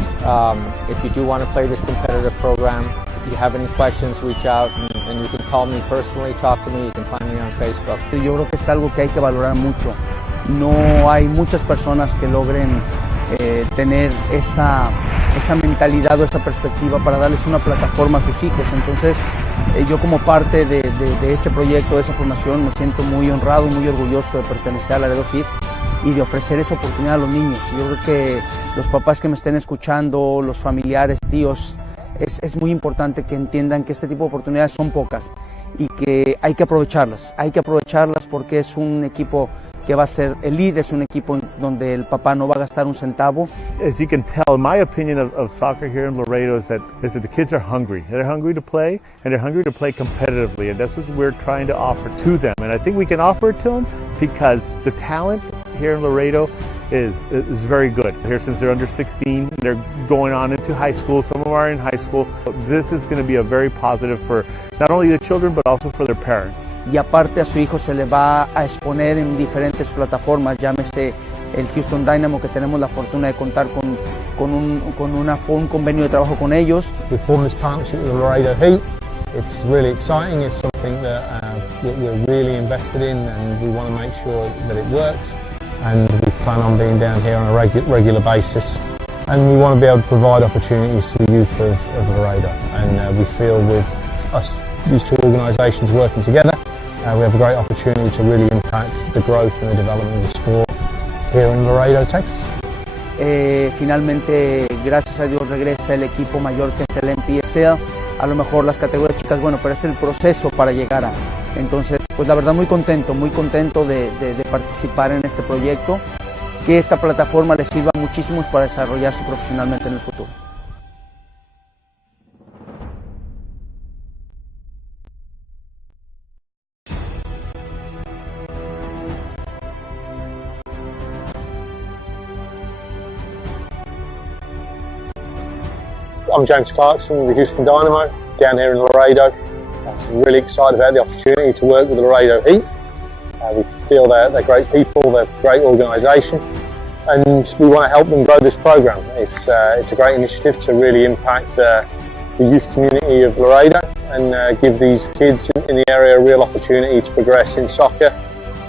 if you do want to play this competitive program. If you have any questions, reach out, and you can call me personally, talk to me. You can find me on Facebook. Yo creo que es algo que hay que valorar mucho. No hay muchas personas que logren tener esa mentalidad o esa perspectiva para darles una plataforma a sus hijos. Entonces, yo como parte de ese proyecto, de esa formación, me siento muy honrado, muy orgulloso de pertenecer a Laredo Heat y de ofrecer esa oportunidad a los niños. Yo creo que los papás que me estén escuchando, los familiares, tíos, es muy importante que entiendan que este tipo de oportunidades son pocas y que hay que aprovecharlas porque es un equipo que va a ser elite, es un equipo donde el papá no va a gastar un centavo. As you can tell, my opinion of soccer here in Laredo is that the kids are hungry. They're hungry to play, and they're hungry to play competitively, and that's what we're trying to offer to them. And I think we can offer it to them because the talent here in Laredo is very good. Here since they're under 16, they're going on into high school. Some of them are in high school. This is going to be a very positive for not only the children, but also for their parents. Y aparte a su hijo se le va a exponer en diferentes plataformas, llámese el Houston Dynamo, que tenemos la fortuna de contar con un convenio de trabajo con ellos. We formed this partnership with the Laredo Heat. It's really exciting. It's something that we're really invested in, and we want to make sure that it works. And we plan on being down here on a regular basis, and we want to be able to provide opportunities to the youth of Laredo. And we feel with us, these two organisations working together, we have a great opportunity to really impact the growth and the development of the sport here in Laredo, Texas. Finalmente, gracias a Dios, regresa el equipo mayor, que es el NPSL. A lo mejor las categorías chicas, bueno, pero es el proceso para llegar a. Entonces, pues la verdad muy contento de participar en este proyecto, que esta plataforma les sirva muchísimo para desarrollarse profesionalmente en el futuro. I'm James Clarkson with the Houston Dynamo, down here in Laredo. I'm really excited about the opportunity to work with the Laredo Heat. We feel they're great people, they're a great organisation, and we want to help them grow this program. It's a great initiative to really impact the youth community of Laredo and give these kids in the area a real opportunity to progress in soccer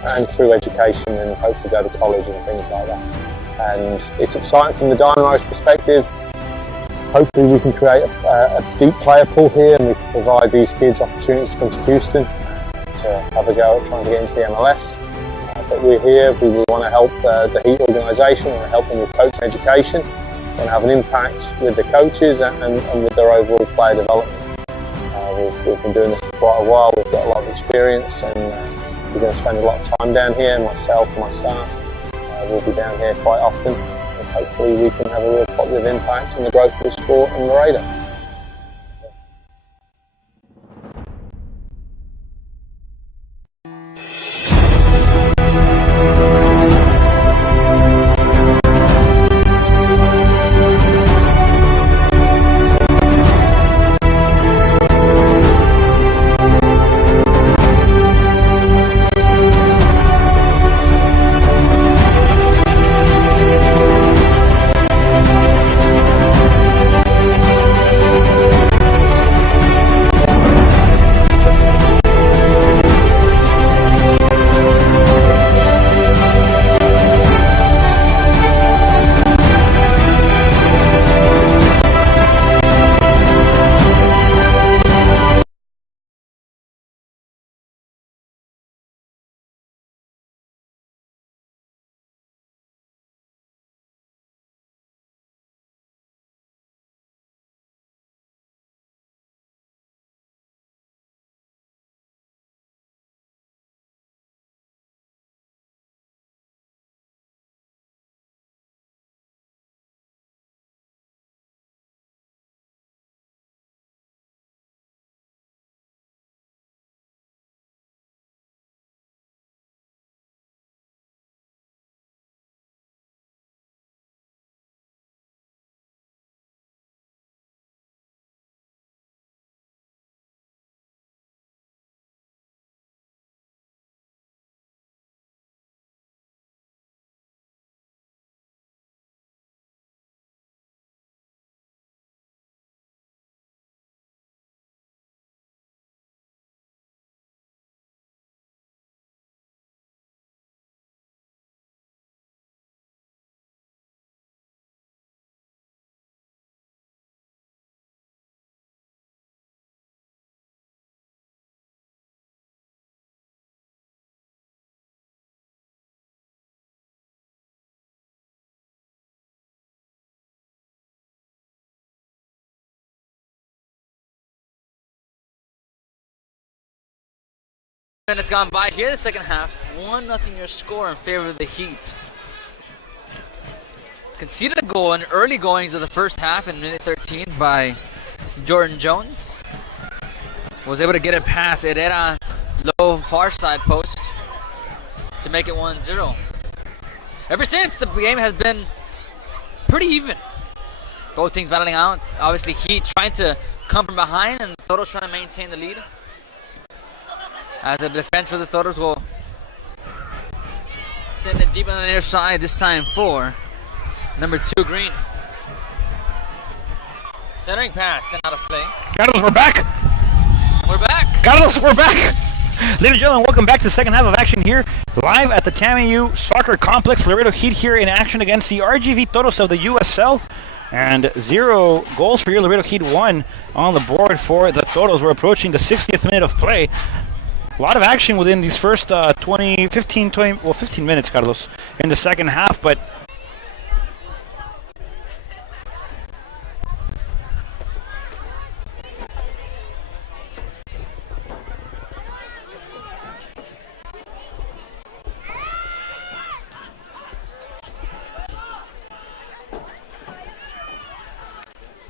and through education, and hopefully go to college and things like that. And it's exciting from the Dynamo's perspective. Hopefully we can create a deep player pool here, and we can provide these kids opportunities to come to Houston to have a go at trying to get into the MLS. But we're here, we want to help the Heat organisation, we want to help them with coaching education, we want to have an impact with the coaches and with their overall player development. We've been doing this for quite a while, we've got a lot of experience, and we're going to spend a lot of time down here. Myself and my staff will be down here quite often. Hopefully we can have a real positive impact on the growth of the sport in Laredo. Minutes gone by here, the second half. 1-0 your score in favor of the Heat. Conceded a goal in early goings of the first half in minute 13 by Jordan Jones. Was able to get it past Herrera, low far side post to make it 1-0. Ever since, the game has been pretty even. Both teams battling out. Obviously, Heat trying to come from behind and Toros trying to maintain the lead. As the defense for the Toros will send it deep on the near side, this time for number 2, Green. Centering pass, sent out of play. Carlos, we're back. We're back. Carlos, we're back. Ladies and gentlemen, welcome back to the second half of action here, live at the TAMU Soccer Complex. Laredo Heat here in action against the RGV Toros of the USL. And 0 goals for your Laredo Heat, 1 on the board for the Toros. We're approaching the 60th minute of play. A lot of action within these first 15 minutes, Carlos, in the second half, but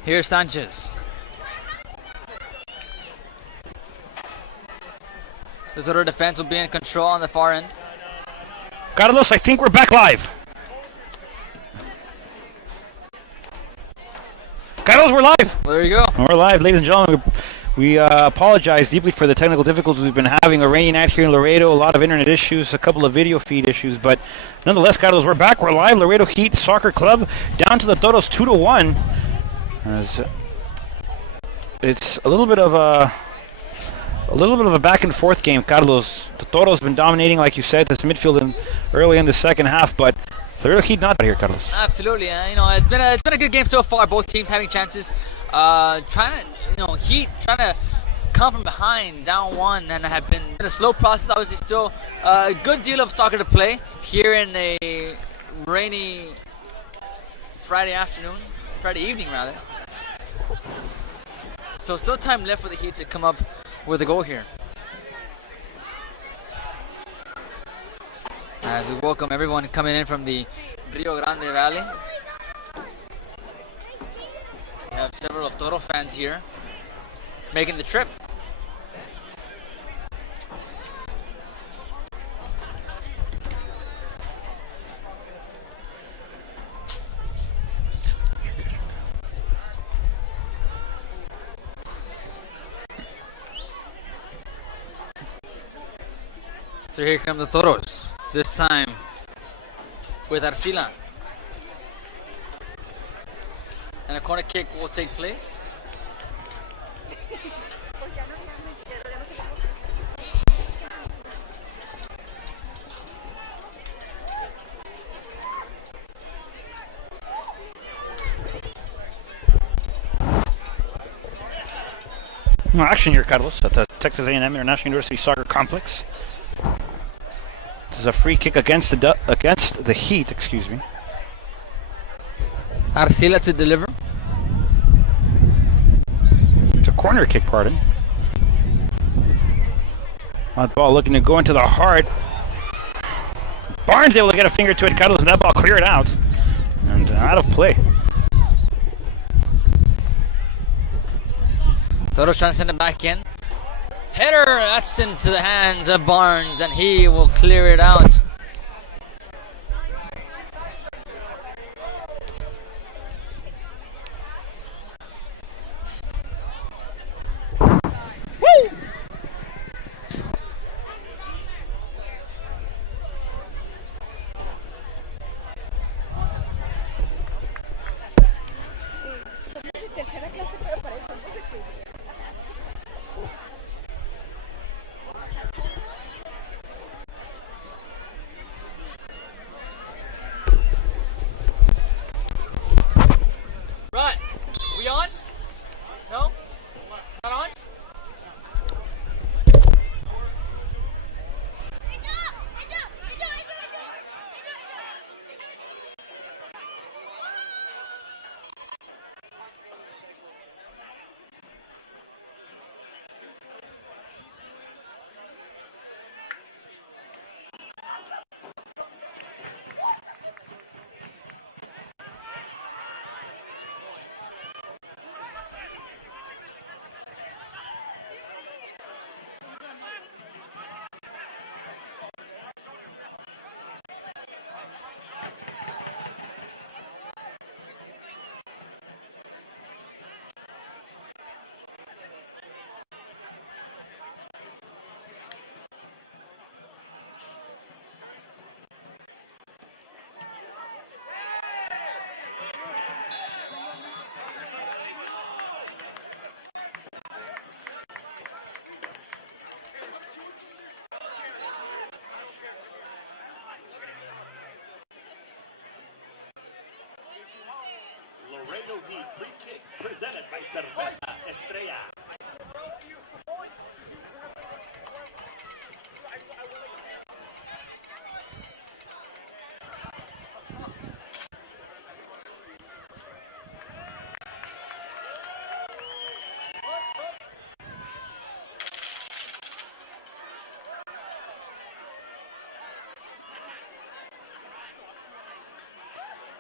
here's Sanchez. The Toro defense will be in control on the far end. Carlos, I think we're back live. Carlos, we're live. Well, there you go. We're live, ladies and gentlemen. We apologize deeply for the technical difficulties we've been having. A rainy night here in Laredo, a lot of internet issues, a couple of video feed issues, but nonetheless, Carlos, we're back. We're live. Laredo Heat Soccer Club down to the Toros 2-1. As it's a little bit of a back and forth game, Carlos. The Toros been dominating, like you said, this midfield early in the second half, but Laredo Heat not here, Carlos. Absolutely, it's been a good game so far. Both teams having chances, Heat trying to come from behind, down 1, and have been a slow process. Obviously, still a good deal of soccer to play here in a rainy Friday evening rather. So still time left for the Heat to come up with a goal here. As we welcome everyone coming in from the Rio Grande Valley. We have several of Toro fans here making the trip. So here come the Toros, this time with Arcila. And a corner kick will take place. Action here, Carlos, at the Texas A&M International University Soccer Complex. This is a free kick against the Heat, excuse me. Arcila to deliver. It's a corner kick, pardon. That ball looking to go into the heart. Barnes able to get a finger to it, Carlos, and that ball cleared out. And out of play. Toros trying to send it back in. Header, that's into the hands of Barnes, and he will clear it out.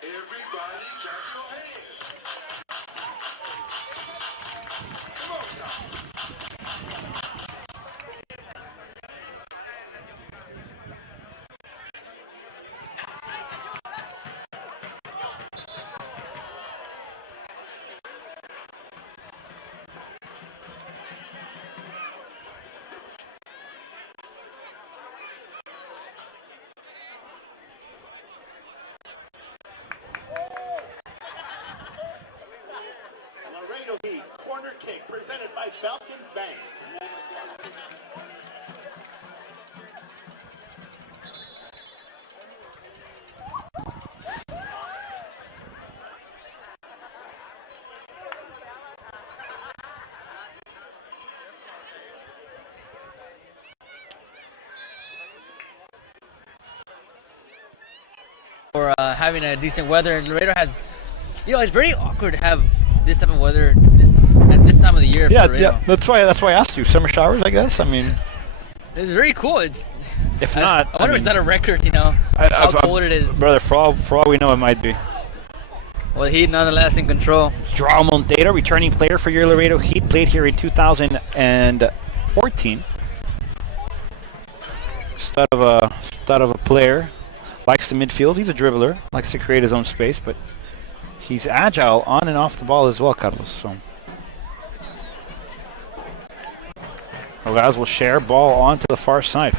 Everybody clap your hands. Come on, y'all. Laredo Heat, corner kick presented by Falcon Bank. For having a decent weather, and Laredo has, it's very awkward to have this type of weather at this time of the year. Yeah, for Laredo. yeah. That's why I asked you. Summer showers, I guess. I mean, It's very cool. If not, I wonder if it's not a record. How cold it is. Brother, for all we know, it might be. Well, Heat nonetheless in control. Joao Monteiro, returning player for your Laredo Heat, played here in 2014. Stud of a player. Likes the midfield. He's a dribbler. Likes to create his own space, but he's agile on and off the ball as well, Carlos. So, Ogaz will share ball on to the far side.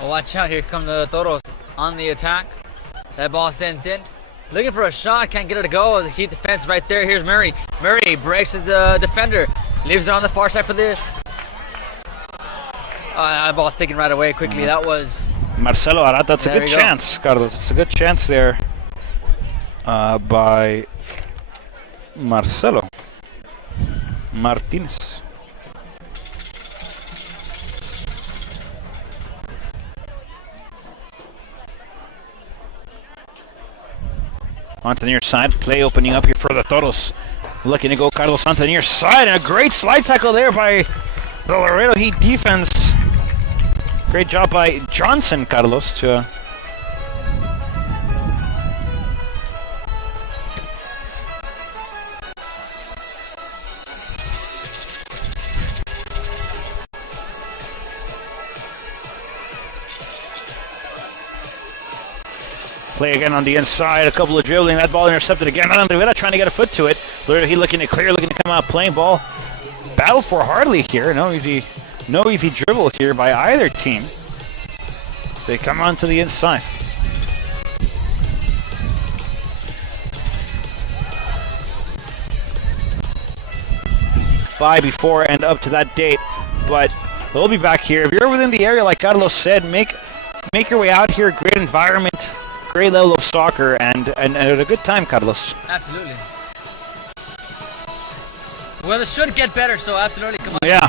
Oh, watch out, here come the Toros on the attack. That ball sent in. Looking for a shot, can't get it to go. The Heat defense right there. Here's Murray. Murray breaks the defender. Leaves it on the far side for the... that ball's taken right away quickly. That was... Marcelo Arata, that's a good chance, Carlos. It's a good chance there by Marcelo Martinez. Onto the near side, play opening up here for the Toros. Looking to go Carlos onto the near side, and a great slide tackle there by the Laredo Heat defense. Great job by Johnson, Carlos, to play again on the inside, a couple of dribbling, that ball intercepted again. Rivera trying to get a foot to it. Laredo Heat looking to clear, looking to come out playing ball. Battle for hardly here. No easy dribble here by either team. They come onto the inside. By before and up to that date, but they'll be back here. If you're within the area, like Carlos said, make your way out here. Great environment. Great level of soccer and at a good time, Carlos. Absolutely. Well, it should get better, so absolutely, come on. Yeah.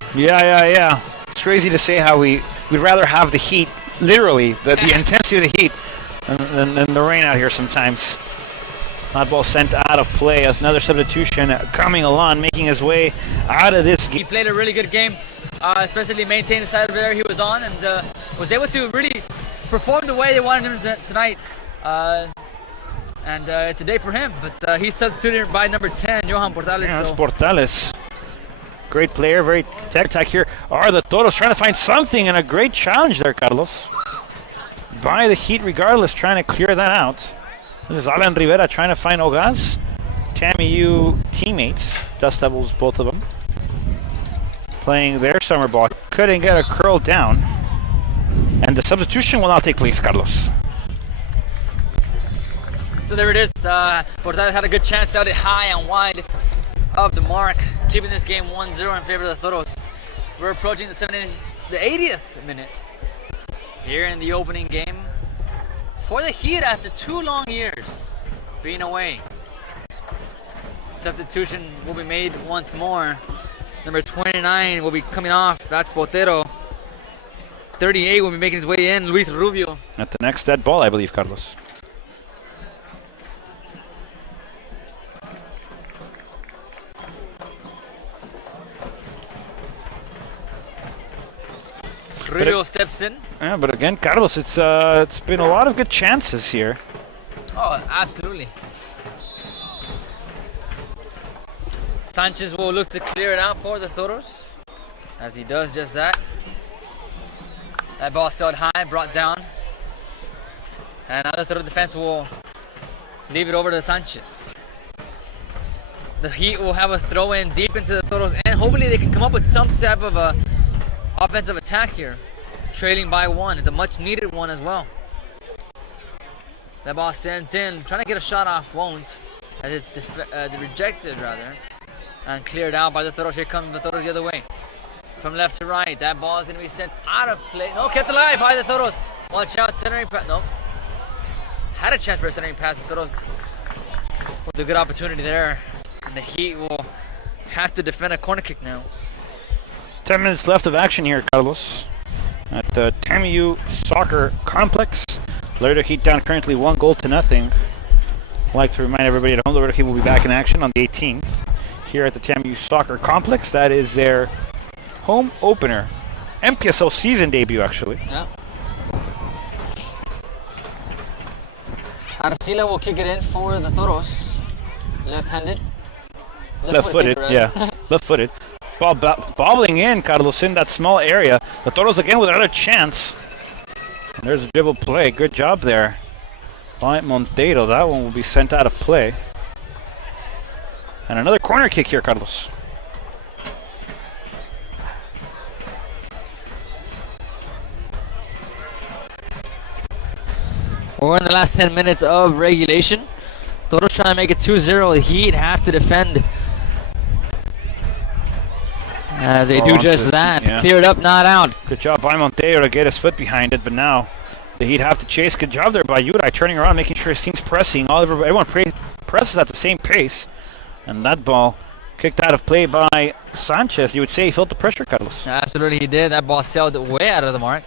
It's crazy to say how we'd rather have the heat, literally, the intensity of the heat, than the rain out here sometimes. That ball sent out of play as another substitution coming along, making his way out of this game. He played a really good game, especially maintained the side of there he was on, and was able to really perform the way they wanted him tonight. And it's a day for him, but he's substituted by number 10, Johan Portales. Yeah, that's Portales. Great player, very tech here. Are the Toros trying to find something, and a great challenge there, Carlos. By the Heat regardless, trying to clear that out. This is Alan Rivera trying to find Ogaz. TAMU teammates, Dust Devils, both of them. Playing their summer ball. Couldn't get a curl down. And the substitution will now take place, Carlos. So there it is. Portales had a good chance out it high and wide of the mark, keeping this game 1-0 in favor of the Toros. We're approaching the 80th minute here in the opening game for the Heat after 2 long years being away. Substitution will be made once more. Number 29 will be coming off. That's Botero. 38 will be making his way in. Luis Rubio. At the next dead ball, I believe, Carlos. Rubio steps in. Yeah, but again, Carlos, it's been a lot of good chances here. Oh, absolutely. Sanchez will look to clear it out for the Toros, as he does just that. That ball still high, brought down. And now the Toro defense will leave it over to Sanchez. The Heat will have a throw in deep into the Toros, and hopefully they can come up with some type of a offensive attack here. Trailing by 1. It's a much needed one as well. That ball sent in, trying to get a shot off, won't. As it's rejected rather. And cleared out by the Toros. Here comes the Toros the other way. From left to right. That ball is going to be sent out of play. No, kept alive by the Toros. Watch out, centering pass. No. Had a chance for a centering pass. The Toros with a good opportunity there. And the Heat will have to defend a corner kick now. 10 minutes left of action here, Carlos. At the TAMU Soccer Complex. Laredo Heat down currently 1-0. I'd like to remind everybody at home, Laredo Heat will be back in action on the 18th. Here at the TAMU Soccer Complex. That is their home opener. MPSL season debut, actually. Yeah. Arcila will kick it in for the Toros. Left-handed. Left-footed, yeah. Left-footed. Ball bobbling in, Carlos, in that small area. The Toros again without a chance. And there's a dribble play. Good job there by Monteiro. That one will be sent out of play. And another corner kick here, Carlos. We're in the last 10 minutes of regulation. Toros trying to make it 2-0. The Heat have to defend. They do just that. Yeah. Clear it up, not out. Good job by Monteiro to get his foot behind it, but now the Heat have to chase. Good job there by Udai, turning around, making sure his team's pressing. Everyone presses at the same pace. And that ball kicked out of play by Sanchez. You would say he felt the pressure, Carlos. Absolutely, he did. That ball sailed way out of the mark.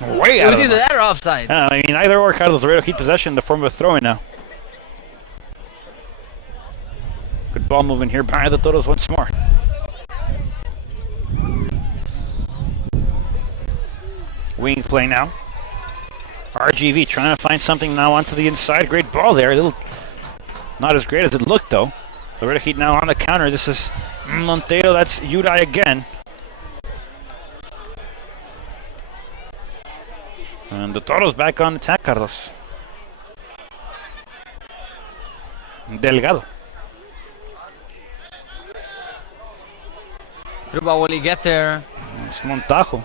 Way It out was of either the mark. that or offside. Yeah, I mean, either or, Carlos. Laredo Heat possession in the form of a throw-in now. Good ball movement here by the Toros once more. Wing play now. RGV trying to find something now onto the inside. Great ball there. A little not as great as it looked, though. Laredo Heat now on the counter. This is Monteiro. That's Udai again. And the Toros back on attack, Carlos. Delgado. Through ball, will he get there? It's Montajo.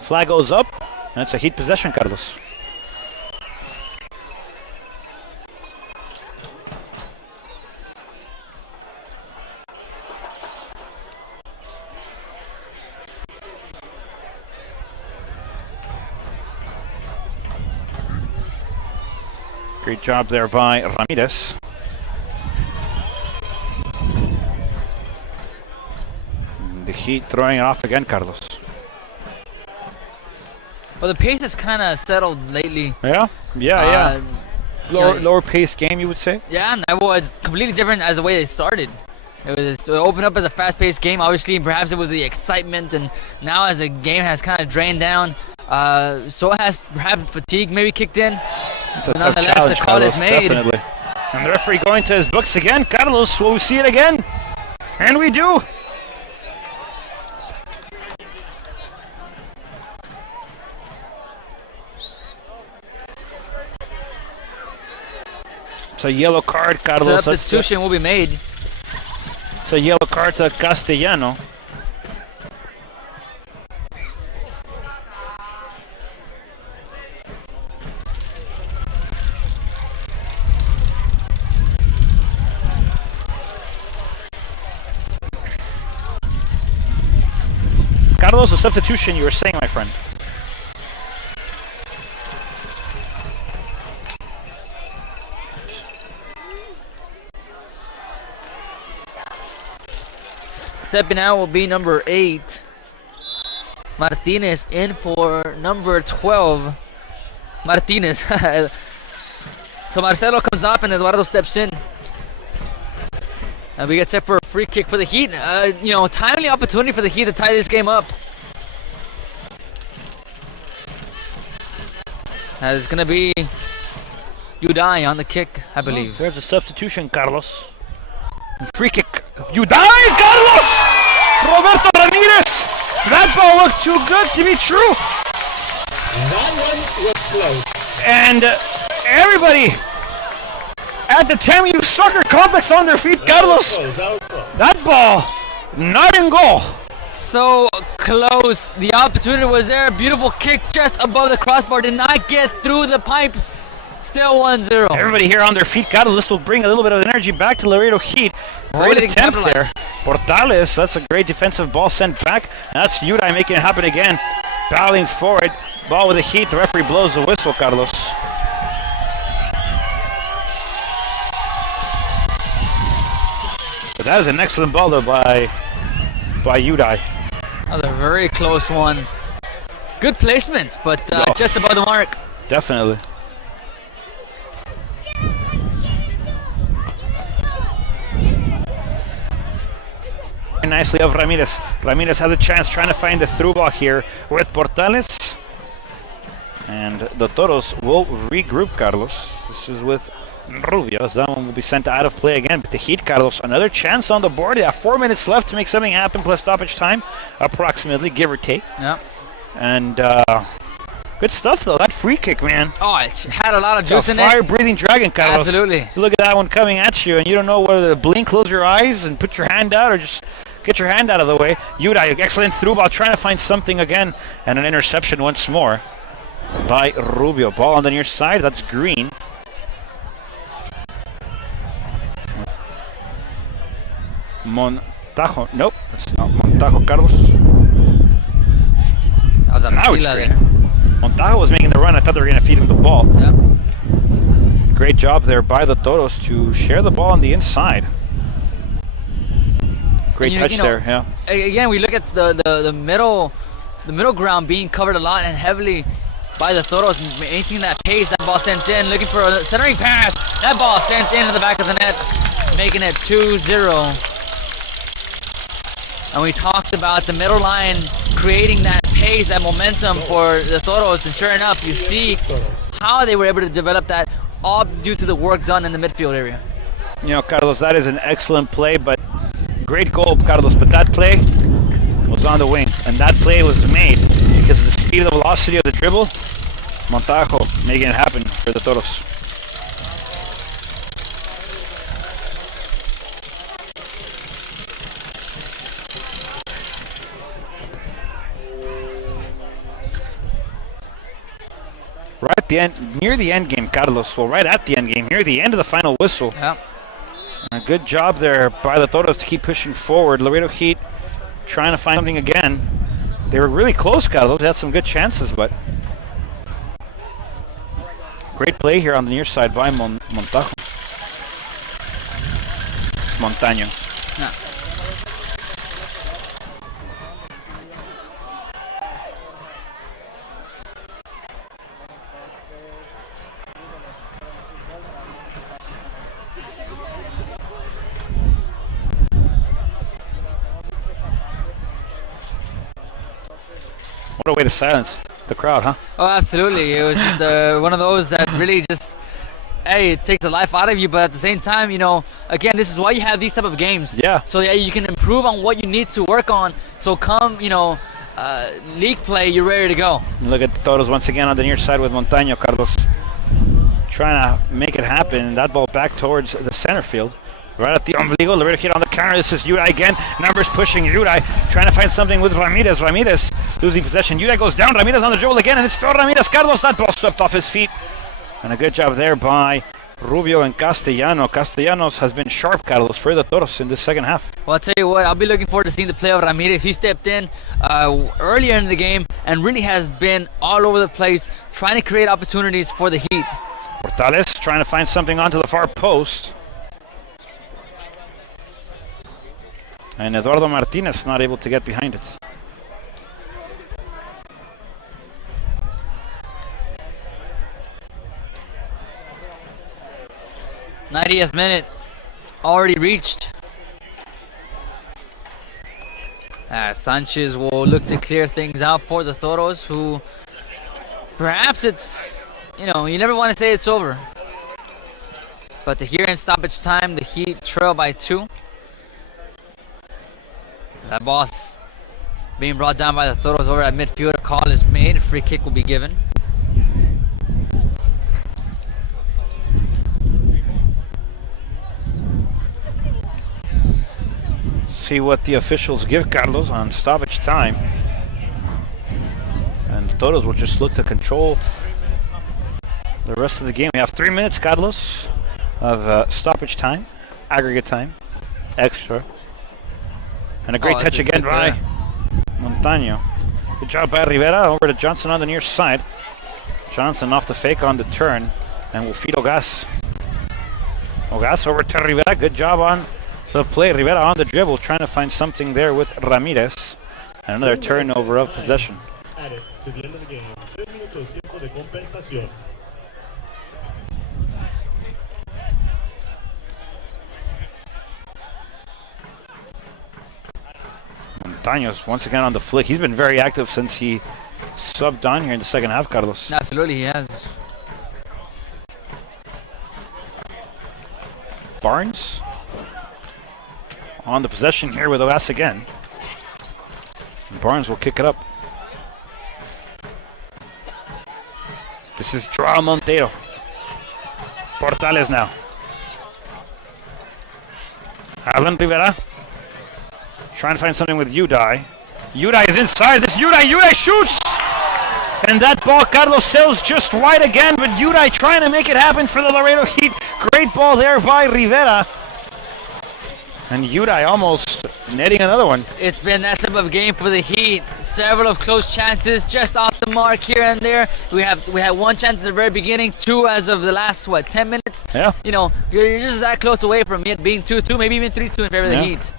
Flag goes up. And it's a Heat possession, Carlos. Great job there by Ramirez. The Heat throwing it off again, Carlos. Well, the pace has kind of settled lately. Yeah. Lower paced game, you would say? Yeah, and that was completely different as the way they started. It opened up as a fast-paced game. Obviously, perhaps it was the excitement, and now as the game has kind of drained down, so has perhaps fatigue maybe kicked in. It's a But tough nonetheless, challenge, the call Carlos, is made. definitely. And the referee going to his books again. Carlos, will we see it again? And we do. It's a yellow card, Carlos. Substitution will be made. It's a yellow card to Castellano. Carlos, the substitution you were saying, my friend. Stepping out will be number 8. Martinez in for number 12. Martinez. So Marcelo comes off and Eduardo steps in. And we get set for a free kick for the Heat. Timely opportunity for the Heat to tie this game up. It's going to be Udai on the kick, I believe. There's a substitution, Carlos. Free kick. Udai, Carlos! Roberto Ramirez! That ball looked too good to be true. That one was close. And everybody at the TAMU soccer complex on their feet, Carlos. That was close. That ball, not in goal. So close. The opportunity was there. Beautiful kick just above the crossbar. Did not get through the pipes. Still 1-0. Everybody here on their feet. Carlos will bring a little bit of energy back to Laredo Heat. Great attempt there. Portales, that's a great defensive ball sent back. That's Udai making it happen again. Battling forward. Ball with the Heat. The referee blows the whistle, Carlos. But that is an excellent ball though by Udai. That was a very close one. Good placement, but just above the mark. Definitely. Very nicely of Ramirez. Ramirez has a chance trying to find the through ball here with Portales. And the Toros will regroup, Carlos. This is with Rubio. That one will be sent out of play again. But the Heat, Carlos, another chance on the board. They have 4 minutes left to make something happen plus stoppage time, approximately, give or take. Yeah. And good stuff, though. That free kick, man. Oh, it had a lot of juice in it. Fire-breathing dragon, Carlos. Absolutely. Look at that one coming at you, and you don't know whether to blink, close your eyes, and put your hand out, or just get your hand out of the way. Udai, excellent through ball, trying to find something again, and an interception once more by Rubio. Ball on the near side. That's Green. Montajo. Nope, that's not Montajo, Carlos. Now it's Green. Montajo was making the run. I thought they were going to feed him the ball. Yeah. Great job there by the Toros to share the ball on the inside. Great touch there. Yeah. Again, we look at the middle ground being covered a lot and heavily by the Toros, maintaining that pace. That ball sent in, looking for a centering pass. That ball sent into the back of the net, making it 2-0. And we talked about the middle line creating that pace, that momentum for the Toros, and sure enough, you see how they were able to develop that, all due to the work done in the midfield area. You know, Carlos, that is an excellent play, but great goal, Carlos, but that play was on the wing, and that play was made because of the speed and the velocity of the dribble. Montajo making it happen for the Toros. Right at the end, near the end game, Carlos. Well, right at the end game, near the end of the final whistle. Yeah. A good job there by the Toros to keep pushing forward. Laredo Heat trying to find something again. They were really close, Carlos. They had some good chances, but great play here on the near side by Montajo. Montaño. Yeah. What a way to silence the crowd, huh? Oh, absolutely. It was just one of those that really just, hey, it takes the life out of you, but at the same time, you know, again, this is why you have these type of games. Yeah. So yeah, you can improve on what you need to work on. So come, you know, league play, you're ready to go. Look at the Toros once again on the near side with Montaño, Carlos. Trying to make it happen. That ball back towards the center field. Right at the ombligo, Laredo Heat on the counter. This is Udai again. Numbers pushing Udai, trying to find something with Ramirez. Ramirez losing possession. Udai goes down. Ramirez on the dribble again, and it's still Ramirez. Carlos, that ball swept off his feet. And a good job there by Rubio and Castellanos has been sharp, Carlos, for the Toros in this second half. Well, I'll tell you what, I'll be looking forward to seeing the play of Ramirez. He stepped in earlier in the game and really has been all over the place, trying to create opportunities for the Heat. Portales trying to find something onto the far post. And Eduardo Martinez not able to get behind it. '90th minute already reached. Sanchez will look to clear things out for the Toros, who perhaps it's, you never want to say it's over. But here in stoppage time, the Heat trail by 2. That ball's being brought down by the Toros over at midfield. A call is made. A free kick will be given. See what the officials give, Carlos, on stoppage time. And the Toros will just look to control the rest of the game. We have 3 minutes, Carlos, of stoppage time, aggregate time, extra. And a great touch again by Montaño. Good job by Rivera. Over to Johnson on the near side. Johnson off the fake on the turn, and will feed Ogas. Ogas over to Rivera. Good job on the play. Rivera on the dribble, trying to find something there with Ramirez. And another turnover of possession. Added to the end of the game. 3 minutos tiempo de compensación. Montaños once again on the flick. He's been very active since he subbed on here in the second half, Carlos. Absolutely, he has. Barnes on the possession here with Ogas again. Barnes will kick it up. This is Joao Monteiro. Portales now. Alan Rivera trying to find something with Udai. Udai is inside. This Udai shoots! And that ball, Carlos, sails just wide again, but Udai trying to make it happen for the Laredo Heat. Great ball there by Rivera. And Udai almost netting another one. It's been that type of game for the Heat. Several of close chances, just off the mark here and there. We had one chance at the very beginning, 2 as of the last 10 minutes. Yeah. You're just that close away from it being 2-2, maybe even 3-2 in favor of the Heat.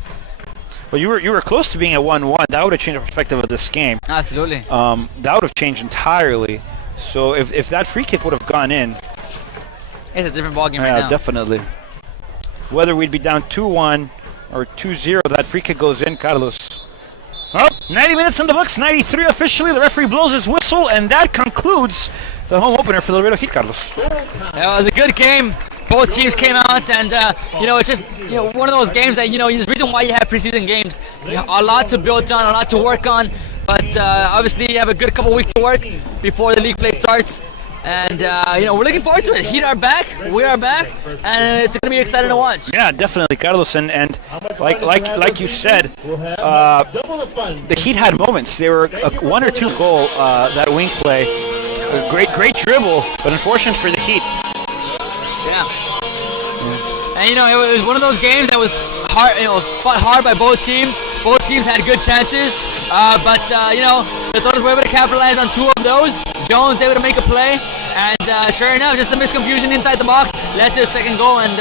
Well, you were close to being at 1-1. That would have changed the perspective of this game. Absolutely. That would have changed entirely. So if that free kick would have gone in, it's a different ballgame right now. Yeah, definitely. Whether we'd be down 2-1 or 2-0, that free kick goes in, Carlos. Oh, 90 minutes in the books, 93 officially. The referee blows his whistle, and that concludes the home opener for the Laredo Heat, Carlos. It was a good game. Both teams came out, and it's just one of those games that there's a reason why you have preseason games. A lot to build on, a lot to work on, but obviously you have a good couple weeks to work before the league play starts. And we're looking forward to it. Heat are back, we are back, and it's gonna be exciting to watch. Yeah, definitely, Carlos. And like you said, the Heat had moments. They were a 1 or 2 goal that wing play, a great dribble, but unfortunate for the Heat. Yeah. And it was one of those games that was hard, fought hard by both teams. Both teams had good chances, but the Toros were able to capitalize on 2 of those. Jones able to make a play, and sure enough, just a misconfusion inside the box led to a second goal. And